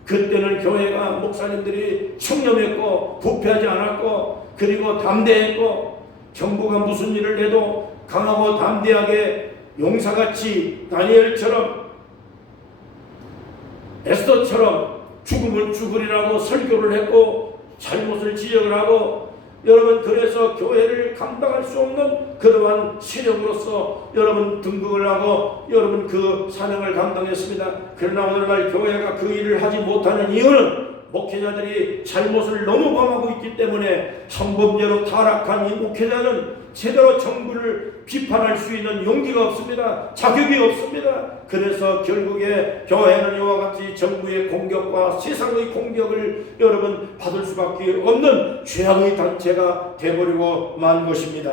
그때는 교회가 목사님들이 청렴했고 부패하지 않았고 그리고 담대했고 정부가 무슨 일을 해도 강하고 담대하게 용사같이 다니엘처럼 에스더처럼 죽으면 죽으리라고 설교를 했고 잘못을 지적을 하고 여러분 그래서 교회를 감당할 수 없는 그러한 세력으로서 여러분 등극을 하고 여러분 그 사명을 감당했습니다. 그러나 오늘날 교회가 그 일을 하지 못하는 이유는 목회자들이 잘못을 너무 범하고 있기 때문에 성범죄로 타락한 이 목회자는 제대로 정부를 비판할 수 있는 용기가 없습니다. 자격이 없습니다. 그래서 결국에 교회는 이와 같이 정부의 공격과 세상의 공격을 여러분 받을 수밖에 없는 죄악의 단체가 되어버리고 만 것입니다.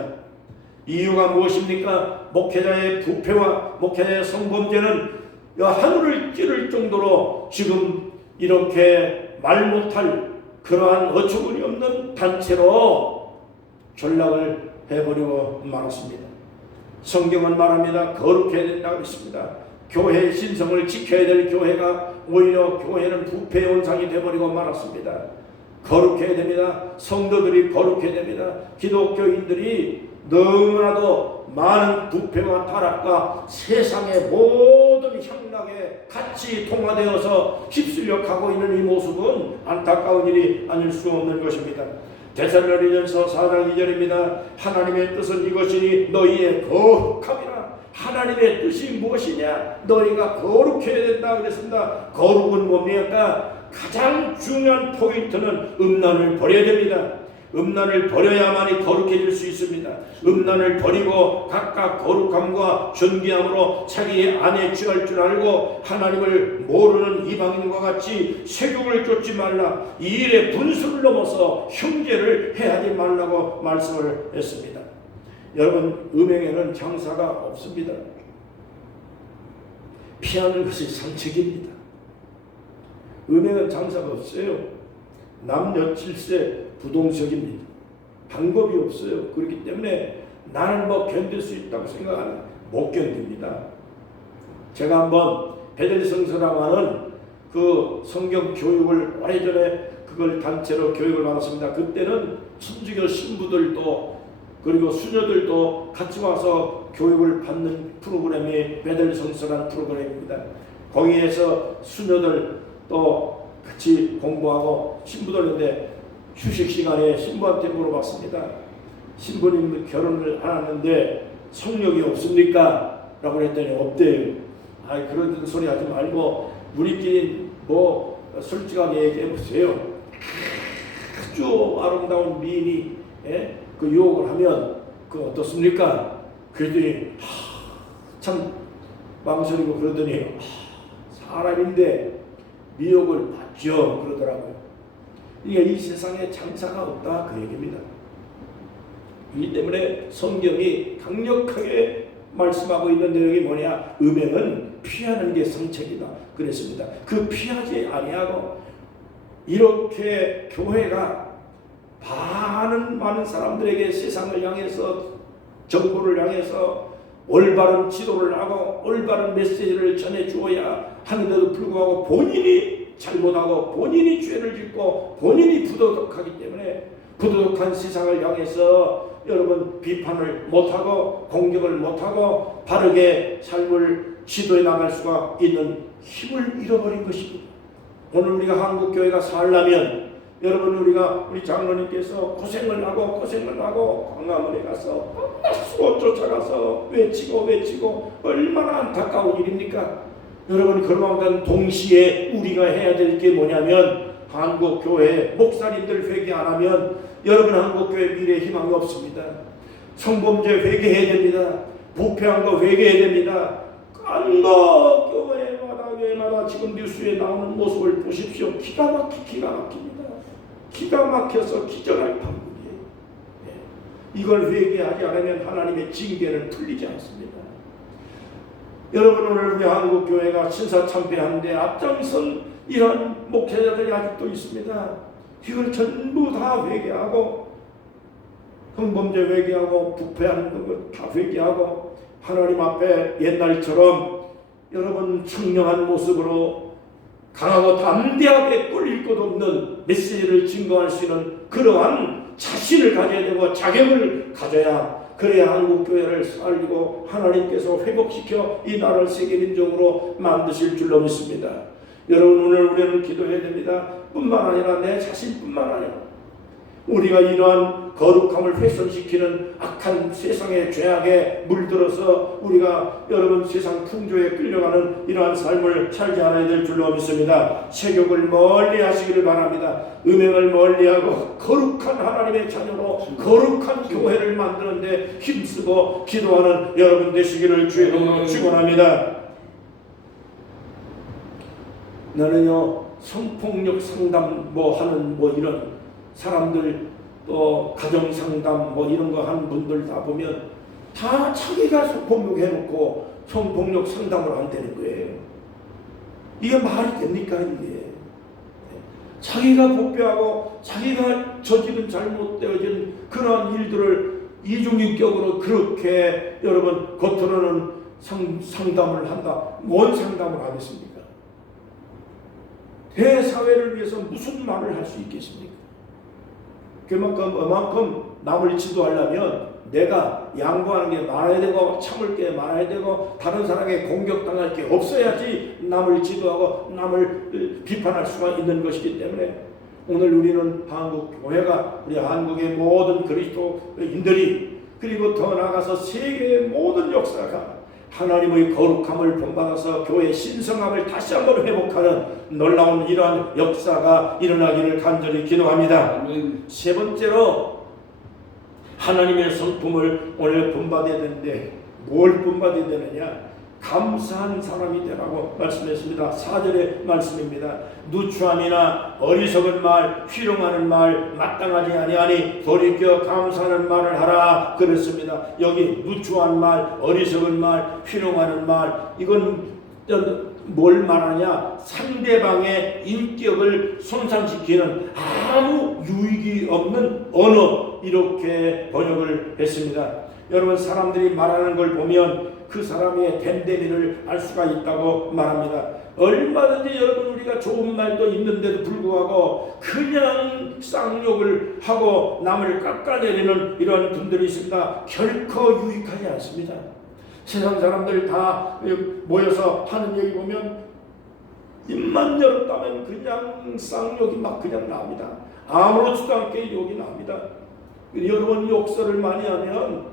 이유가 무엇입니까? 목회자의 부패와 목회자의 성범죄는 하늘을 찌를 정도로 지금 이렇게 말 못할 그러한 어처구니 없는 단체로 전락을 해버리고 말았습니다. 성경은 말합니다. 거룩해야 된다고 했습니다. 교회의 신성을 지켜야 될 교회가 오히려 교회는 부패의 온상이 되어버리고 말았습니다. 거룩해야 됩니다. 성도들이 거룩해야 됩니다. 기독교인들이 너무나도 많은 부패와 타락과 세상의 모든 향락에 같이 통화되어서 휩쓸려 가고 있는 이 모습은 안타까운 일이 아닐 수 없는 것입니다. 데살로니가전서 4장 2절입니다. 하나님의 뜻은 이것이니 너희의 거룩함이라. 하나님의 뜻이 무엇이냐? 너희가 거룩해야 된다 그랬습니다. 거룩은 뭡니까? 가장 중요한 포인트는 음란을 버려야 됩니다. 음란을 버려야만이 거룩해질 수 있습니다. 음란을 버리고 각각 거룩함과 존귀함으로 자기의 안에 취할 줄 알고 하나님을 모르는 이방인과 같이 세욕을 쫓지 말라. 이 일에 분수를 넘어서 형제를 해하지 말라고 말씀을 했습니다. 여러분, 음행에는 장사가 없습니다. 피하는 것이 상책입니다. 은행은 장사가 없어요. 남녀 질세 부동석입니다. 방법이 없어요. 그렇기 때문에 나는 뭐 견딜 수 있다고 생각하면 못 견딥니다. 제가 한번 베델성서라고 하는 그 성경 교육을 오래전에 그걸 단체로 교육을 받았습니다. 그때는 천주교 신부들도 그리고 수녀들도 같이 와서 교육을 받는 프로그램이 베델성서라는 프로그램입니다. 거기에서 수녀들 또 같이 공부하고 신부들인데 휴식 시간에 신부한테 물어봤습니다. 신부님 결혼을 안 하는데 성욕이 없습니까? 라고 했더니 없대요. 아, 그런 소리 하지 말고 우리끼리 뭐 솔직하게 얘기해 보세요. 아주 아름다운 미인이 그 유혹을 하면 그 어떻습니까? 그랬더니 참 망설이고 그러더니 사람인데 미혹을 받죠 그러더라고요. 이게 이 세상에 장사가 없다 그 얘기입니다. 이 때문에 성경이 강력하게 말씀하고 있는 내용이 뭐냐? 음행은 피하는 게 성책이다 그랬습니다. 그 피하지 아니하고 이렇게 교회가 많은 사람들에게 세상을 향해서 정보를 향해서 올바른 지도를 하고 올바른 메시지를 전해 주어야 하는데도 불구하고 본인이 잘못하고 본인이 죄를 짓고 본인이 부도덕하기 때문에 부도덕한 세상을 향해서 여러분 비판을 못하고 공격을 못하고 바르게 삶을 지도해 나갈 수가 있는 힘을 잃어버린 것입니다. 오늘 우리가 한국교회가 살려면 여러분 우리 장로님께서 고생을 하고 광화문에 가서 수고 쫓아가서 외치고 얼마나 안타까운 일입니까? 여러분 그러면 동시에 우리가 해야 될 게 뭐냐면 한국교회 목사님들 회개 안 하면 여러분 한국교회 미래 희망이 없습니다. 성범죄 회개해야 됩니다. 부패한 거 회개해야 됩니다. 한국 교회마다 지금 뉴스에 나오는 모습을 보십시오. 기가 막힙니다. 기가 막혀서 기절할 판국이에요. 이걸 회개하지 않으면 하나님의 징계는 풀리지 않습니다. 여러분 오늘 우리 한국교회가 신사참배하는데 앞장선 이런 목회자들이 아직도 있습니다. 이걸 전부 다 회개하고 성범죄 회개하고 부패하는 것 다 회개하고 하나님 앞에 옛날처럼 여러분 청량한 모습으로 강하고 담대하게 꿀릴 것 없는 메시지를 증거할 수 있는 그러한 자신을 가져야 되고 자격을 가져야 그래야 한국교회를 살리고 하나님께서 회복시켜 이 나라를 세계민족으로 만드실 줄로 믿습니다. 여러분 오늘 우리는 기도해야 됩니다. 뿐만 아니라 내 자신뿐만 아니라 우리가 이러한 거룩함을 훼손시키는 악한 세상의 죄악에 물들어서 우리가 여러분 세상 풍조에 끌려가는 이러한 삶을 살지 않아야 될 줄로 믿습니다. 세욕을 멀리 하시기를 바랍니다. 음행을 멀리하고 거룩한 하나님의 자녀로 거룩한 교회를 만드는데 힘쓰고 기도하는 여러분 되시기를 주의 이름으로 축원합니다. 나는요 성폭력 상담 하는 이런 사람들 또 가정 상담 이런 거 하는 분들 다 보면 다 자기가 성폭력 해놓고 성폭력 상담을 한다는 거예요. 이게 말이 됩니까 이게? 자기가 복배하고 자기가 저지른 잘못되어진 그런 일들을 이중인격으로 그렇게 여러분 겉으로는 상담을 한다. 뭔 상담을 하겠습니까? 대사회를 위해서 무슨 말을 할 수 있겠습니까? 그만큼 남을 지도하려면 내가 양보하는 게 많아야 되고 참을 게 많아야 되고 다른 사람에게 공격당할 게 없어야지 남을 지도하고 남을 비판할 수가 있는 것이기 때문에 오늘 우리는 한국 교회가 우리 한국의 모든 그리스도인들이 그리고 더 나아가서 세계의 모든 역사가 하나님의 거룩함을 본받아서 교회의 신성함을 다시 한번 회복하는 놀라운 이러한 역사가 일어나기를 간절히 기도합니다. 아멘. 세 번째로 하나님의 성품을 오늘 본받아야 되는데 뭘 본받아야 되느냐? 감사한 사람이 되라고 말씀했습니다. 4절의 말씀입니다. 누추함이나 어리석은 말, 희롱하는 말 마땅하지 아니하니 돌이켜 감사하는 말을 하라 그랬습니다. 여기 누추한 말, 어리석은 말, 희롱하는 말 이건 뭘 말하냐? 상대방의 인격을 손상시키는 아무 유익이 없는 언어, 이렇게 번역을 했습니다. 여러분, 사람들이 말하는 걸 보면 그 사람의 됨됨이를 알 수가 있다고 말합니다. 얼마든지 여러분, 우리가 좋은 말도 있는데도 불구하고 그냥 쌍욕을 하고 남을 깎아내리는 이런 분들이 있습니다. 결코 유익하지 않습니다. 세상 사람들 다 모여서 하는 얘기 보면 입만 열었다면 그냥 쌍욕이 막 그냥 나옵니다. 아무렇지도 않게 욕이 납니다. 여러분, 욕설을 많이 하면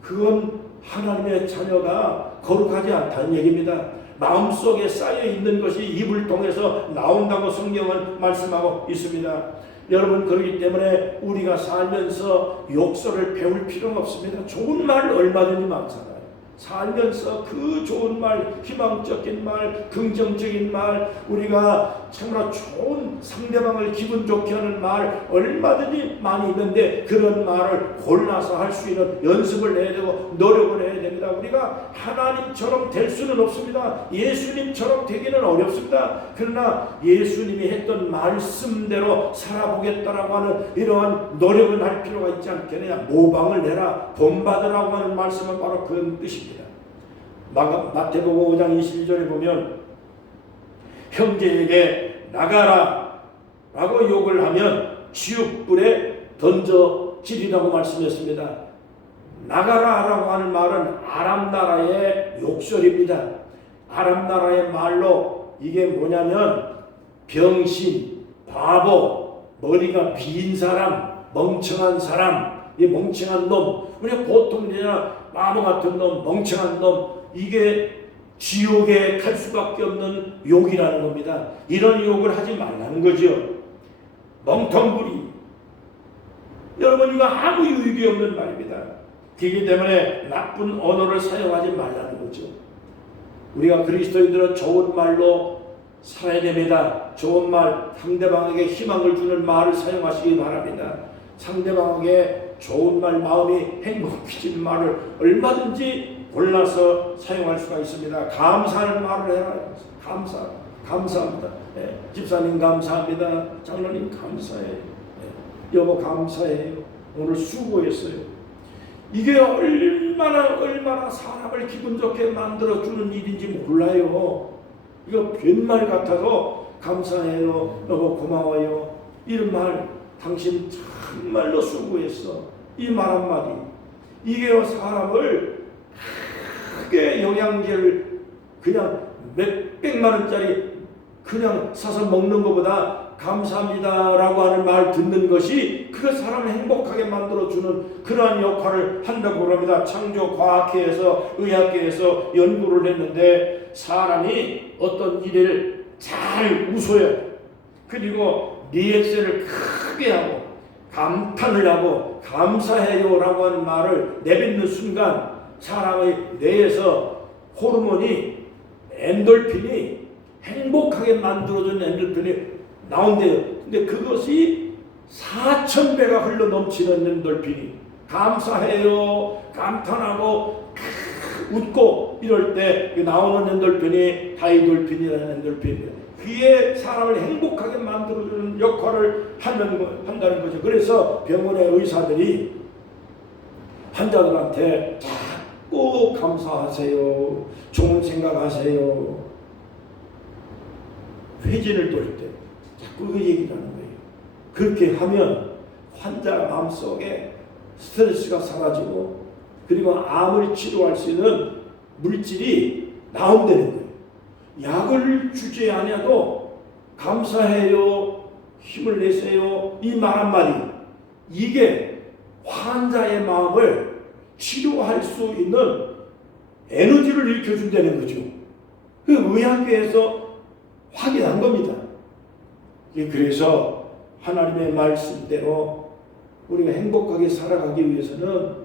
그건 하나님의 자녀가 거룩하지 않다는 얘기입니다. 마음속에 쌓여 있는 것이 입을 통해서 나온다고 성경은 말씀하고 있습니다. 여러분, 그렇기 때문에 우리가 살면서 욕설을 배울 필요는 없습니다. 좋은 말 얼마든지 많잖아요. 살면서 그 좋은 말, 희망적인 말, 긍정적인 말, 우리가 정말 좋은 상대방을 기분 좋게 하는 말 얼마든지 많이 있는데 그런 말을 골라서 할 수 있는 연습을 해야 되고 노력을 해야 됩니다. 우리가 하나님처럼 될 수는 없습니다. 예수님처럼 되기는 어렵습니다. 그러나 예수님이 했던 말씀대로 살아보겠다라고 하는 이러한 노력은 할 필요가 있지 않겠느냐. 모방을 내라, 본받으라고 하는 말씀은 바로 그런 뜻입니다. 마태복음 5장 22절에 보면 형제에게 나가라 라고 욕을 하면 지옥불에 던져지리라고 말씀했습니다. 나가라 라고 하는 말은 아람 나라의 욕설입니다. 아람 나라의 말로 이게 뭐냐면 병신, 바보, 머리가 빈 사람, 멍청한 사람, 이 멍청한 놈, 우리가 보통 그냥 바보 같은 놈, 멍청한 놈, 이게 지옥에 갈 수밖에 없는 욕이라는 겁니다. 이런 욕을 하지 말라는 거죠. 멍텅구리. 여러분, 이거 아무 유익이 없는 말입니다. 그렇기 때문에 나쁜 언어를 사용하지 말라는 거죠. 우리가 그리스도인들은 좋은 말로 살아야 됩니다. 좋은 말, 상대방에게 희망을 주는 말을 사용하시기 바랍니다. 상대방에게 좋은 말, 마음이 행복해지는 말을 얼마든지 골라서 사용할 수가 있습니다. 감사하는 말을 해라. 감사합니다. 예, 집사님 감사합니다. 장로님 감사해요. 예, 여보 감사해요. 오늘 수고했어요. 이게 얼마나 사람을 기분 좋게 만들어주는 일인지 몰라요. 이거 빈말 같아서 감사해요. 여보 고마워요. 이런 말, 당신 정말로 수고했어. 이 말 한마디. 이게 사람을 크게 영양제를 그냥 몇백만 원짜리 그냥 사서 먹는 것보다 감사합니다라고 하는 말 듣는 것이 그 사람을 행복하게 만들어주는 그러한 역할을 한다고 합니다. 창조과학회에서 의학계에서 연구를 했는데 사람이 어떤 일을 잘 웃어야 그리고 리액션을 크게 하고 감탄을 하고 감사해요라고 하는 말을 내뱉는 순간 사람의 뇌에서 호르몬이 엔돌핀이 행복하게 만들어준 엔돌핀이 나온대요. 근데 그것이 4,000배가 흘러 넘치는 엔돌핀이 감사해요, 감탄하고 웃고 이럴 때 나오는 엔돌핀이 다이돌핀이라는 엔돌핀이에요. 그게 사람을 행복하게 만들어주는 역할을 한다는 거죠. 그래서 병원의 의사들이 환자들한테 자꾸 감사하세요, 좋은 생각하세요, 회진을 돌 때 자꾸 그 얘기를 하는 거예요. 그렇게 하면 환자 마음속에 스트레스가 사라지고 그리고 암을 치료할 수 있는 물질이 나온다는 거예요. 약을 주지 않아도 감사해요, 힘을 내세요, 이 말 한마디, 이게 환자의 마음을 치료할 수 있는 에너지를 일으켜준다는 거죠. 그 의학계에서 확인한 겁니다. 그래서 하나님의 말씀대로 우리가 행복하게 살아가기 위해서는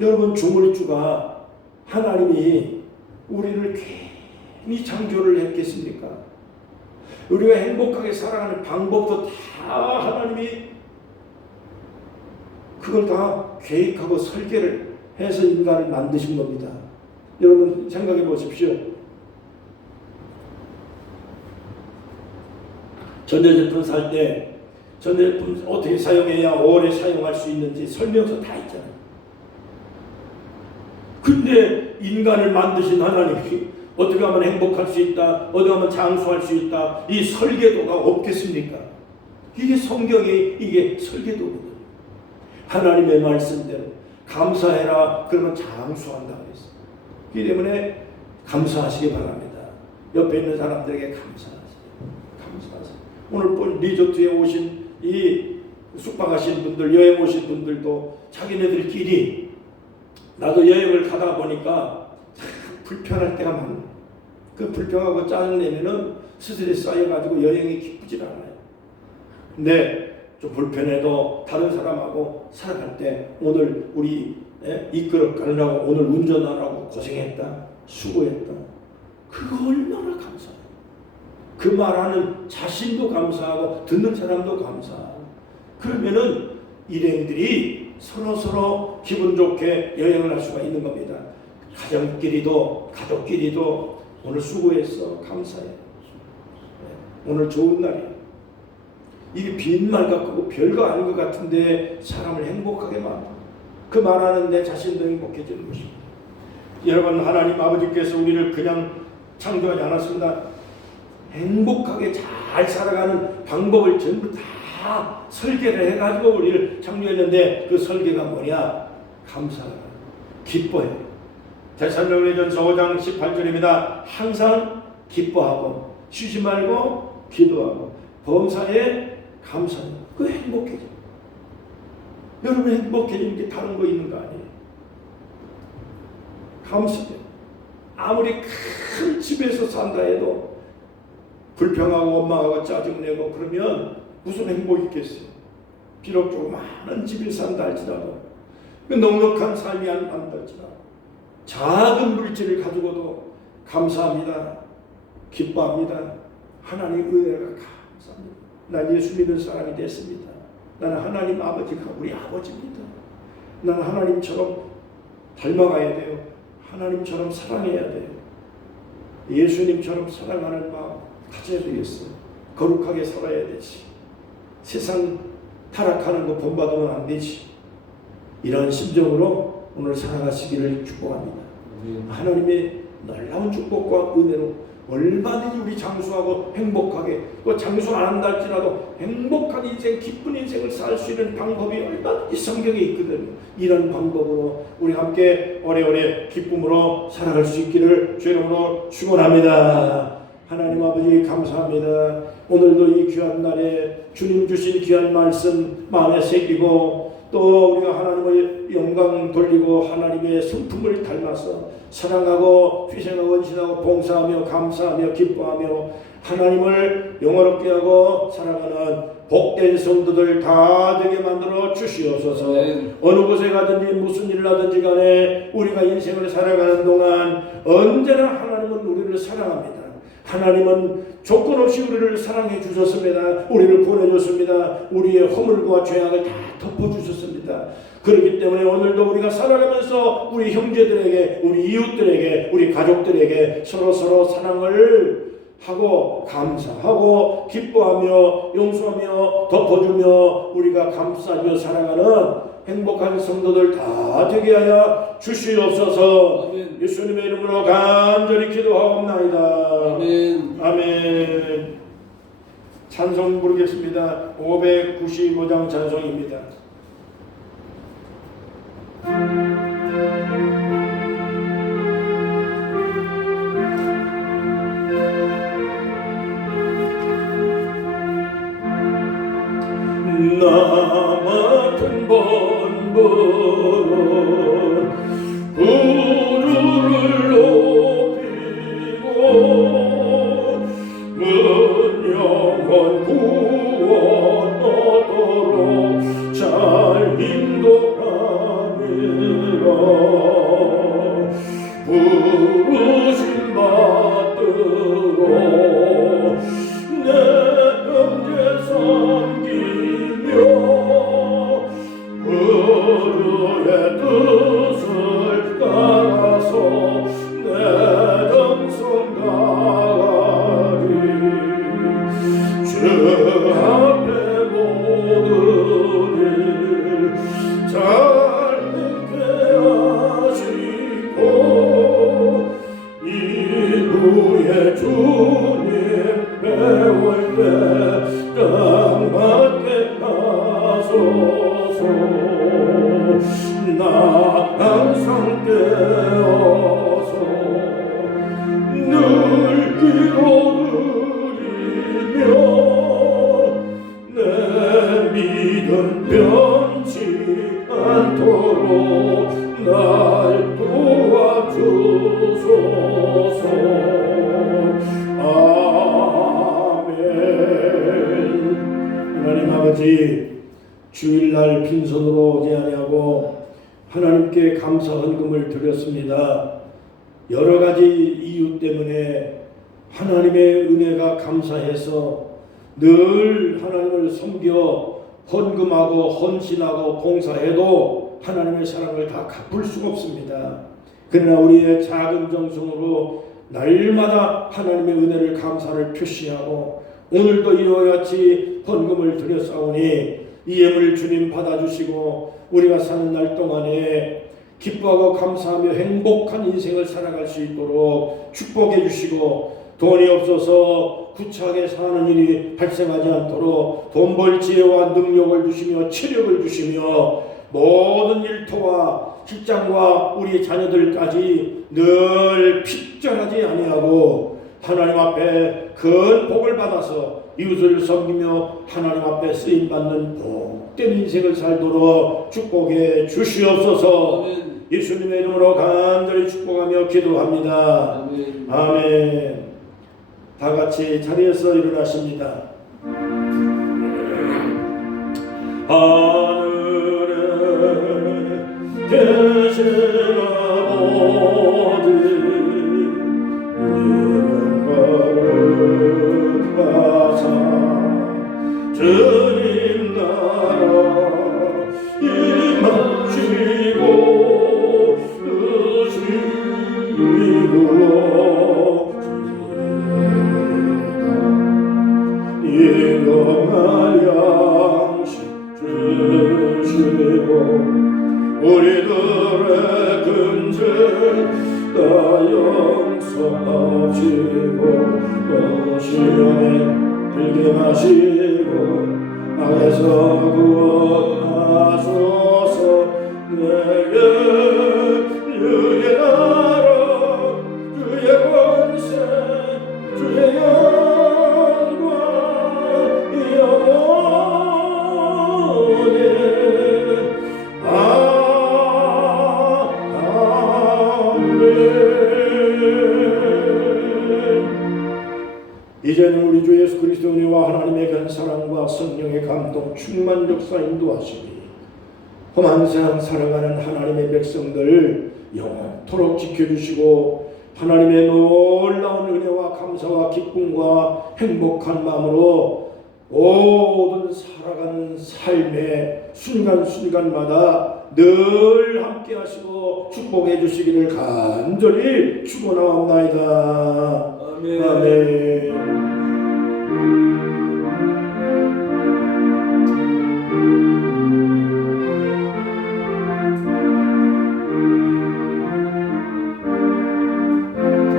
여러분 주물주가 하나님이 우리를 괜히 창조를 했겠습니까? 우리가 행복하게 살아가는 방법도 다 하나님이 그걸 다 계획하고 설계를 해서 인간을 만드신 겁니다. 여러분 생각해 보십시오. 전자제품 살 때 전자제품 어떻게 사용해야 오래 사용할 수 있는지 설명서 다 있잖아요. 근데 인간을 만드신 하나님이 어떻게 하면 행복할 수 있다, 어떻게 하면 장수할 수 있다, 이 설계도가 없겠습니까? 이게 성경의 이게 설계도거든요. 하나님의 말씀대로 감사해라 그러면 장수한다고 했어요. 그렇기 때문에 감사하시기 바랍니다. 옆에 있는 사람들에게 감사하세요. 오늘 리조트에 오신 이 숙박하신 분들, 여행 오신 분들도 자기네들끼리 나도 여행을 가다 보니까 참 불편할 때가 많아요. 그 불평하고 짜증내면은 스트레스 쌓여가지고 여행이 기쁘질 않아요. 근데 좀 불편해도 다른 사람하고 살아갈 때 오늘 우리 이끌어 가려고 오늘 운전하라고 고생했다, 수고했다. 그거 얼마나 감사해요. 그 말하는 자신도 감사하고 듣는 사람도 감사하고. 그러면은 일행들이 서로 기분 좋게 여행을 할 수가 있는 겁니다. 가족끼리도 오늘 수고했어, 감사해. 오늘 좋은 날이야. 이게 빈말 같고 별거 아닌 것 같은데 사람을 행복하게 만들어. 그 말하는 내 자신도 행복해지는 것입니다. 여러분, 하나님 아버지께서 우리를 그냥 창조하지 않았습니다. 행복하게 잘 살아가는 방법을 전부 다 설계를 해가지고 우리를 창조했는데 그 설계가 뭐냐? 감사하라, 기뻐해. 데살로니가전서 5장 18절입니다. 항상 기뻐하고 쉬지 말고 기도하고 범사에 감사해요. 그 행복해져. 여러분 행복해지는 게 다른 거 있는 거 아니에요? 감사해. 아무리 큰 집에서 산다 해도 불평하고 원망하고 짜증내고 그러면 무슨 행복이 있겠어요? 비록 조그마한 집에 산다 할지라도 그 넉넉한 삶이 안 할지라도 작은 물질을 가지고도 감사합니다. 기뻐합니다. 하나님의 은혜가 감사합니다. 난 예수 믿는 사람이 됐습니다. 나는 하나님 아버지가 우리 아버지입니다. 나는 하나님처럼 닮아가야 돼요. 하나님처럼 사랑해야 돼요. 예수님처럼 사랑하는 마음 가져야 되겠어요. 거룩하게 살아야 되지. 세상 타락하는 거 본받으면 안 되지. 이런 심정으로 오늘 살아가시기를 축복합니다. 하나님의 놀라운 축복과 은혜로 얼마든지 우리 장수하고 행복하게, 또 장수 안 한다 할지라도 행복한 인생, 기쁜 인생을 살 수 있는 방법이 얼마든지 성경에 있거든요. 이런 방법으로 우리 함께 오래오래 기쁨으로 살아갈 수 있기를 주의 이름으로 축원합니다. 하나님 아버지 감사합니다. 오늘도 이 귀한 날에 주님 주신 귀한 말씀 마음에 새기고 또 우리가 하나님의 영광 돌리고 하나님의 성품을 닮아서 사랑하고 희생하고 헌신하고 봉사하며 감사하며 기뻐하며 하나님을 영화롭게 하고 살아가는 복된 성도들 다 되게 만들어 주시옵소서. 어느 곳에 가든지 무슨 일을 하든지 간에 우리가 인생을 살아가는 동안 언제나 하나님은 우리를 사랑합니다. 하나님은 조건 없이 우리를 사랑해 주셨습니다. 우리를 구원해 줬습니다. 우리의 허물과 죄악을 다 덮어주셨습니다. 그렇기 때문에 오늘도 우리가 살아가면서 우리 형제들에게, 우리 이웃들에게, 우리 가족들에게 서로 사랑을 하고 감사하고 기뻐하며 용서하며 덮어주며 우리가 감싸며 살아가는 행복한 성도들 다 되게 하여 주시옵소서. 아멘. 예수님의 이름으로 간절히 기도하옵나이다. 아멘. 아멘. 찬송 부르겠습니다. 595장 찬송입니다. 나 맡은 번번은 구주를 높이고 문 영원 구원 얻도록 잘 인도하느라 부르심 받들어 내 형제 섬기며 그의 뜻을 따라서 내 정성 다하리. 빈손으로 오지 아니하고 하나님께 감사 헌금을 드렸습니다. 여러 가지 이유 때문에 하나님의 은혜가 감사해서 늘 하나님을 섬겨 헌금하고 헌신하고 봉사해도 하나님의 사랑을 다 갚을 수가 없습니다. 그러나 우리의 작은 정성으로 날마다 하나님의 은혜를 감사를 표시하고 오늘도 이와 같이 헌금을 드렸사오니 이 예물을 주님 받아주시고 우리가 사는 날 동안에 기뻐하고 감사하며 행복한 인생을 살아갈 수 있도록 축복해 주시고 돈이 없어서 구차하게 사는 일이 발생하지 않도록 돈 벌 지혜와 능력을 주시며 체력을 주시며 모든 일터와 직장과 우리 자녀들까지 늘 핍절하지 아니하고 하나님 앞에 큰 복을 받아서 이웃을 섬기며 하나님 앞에 쓰임받는 복된 인생을 살도록 축복해 주시옵소서. 아멘. 예수님의 이름으로 간절히 축복하며 기도합니다. 아멘. 아멘. 다 같이 자리에서 일어나십니다. 하늘에 계신 아버지 이름 거룩하사 주님 나라 임하시고 뜻이 이루어지리이동할 양식 주시고 우리들의 근죄 다 용서하시고 또 시험에 들게 마시고 악에서 구원하소서. 내게 주의 나라 주의 권세 주의 영광 영원히 아멘. 이제는 우리 주 예수 그리스도 은혜와 하나님의 큰 사랑과 성령의 감동 충만 역사 인도하시니 험한 세상 살아가는 하나님의 백성들 영원토록 지켜주시고 하나님의 놀라운 은혜와 감사와 기쁨과 행복한 마음으로 모든 살아가는 삶의 순간순간마다 늘 함께 하시고 축복해 주시기를 간절히 축원하옵나이다. 아멘. 아멘.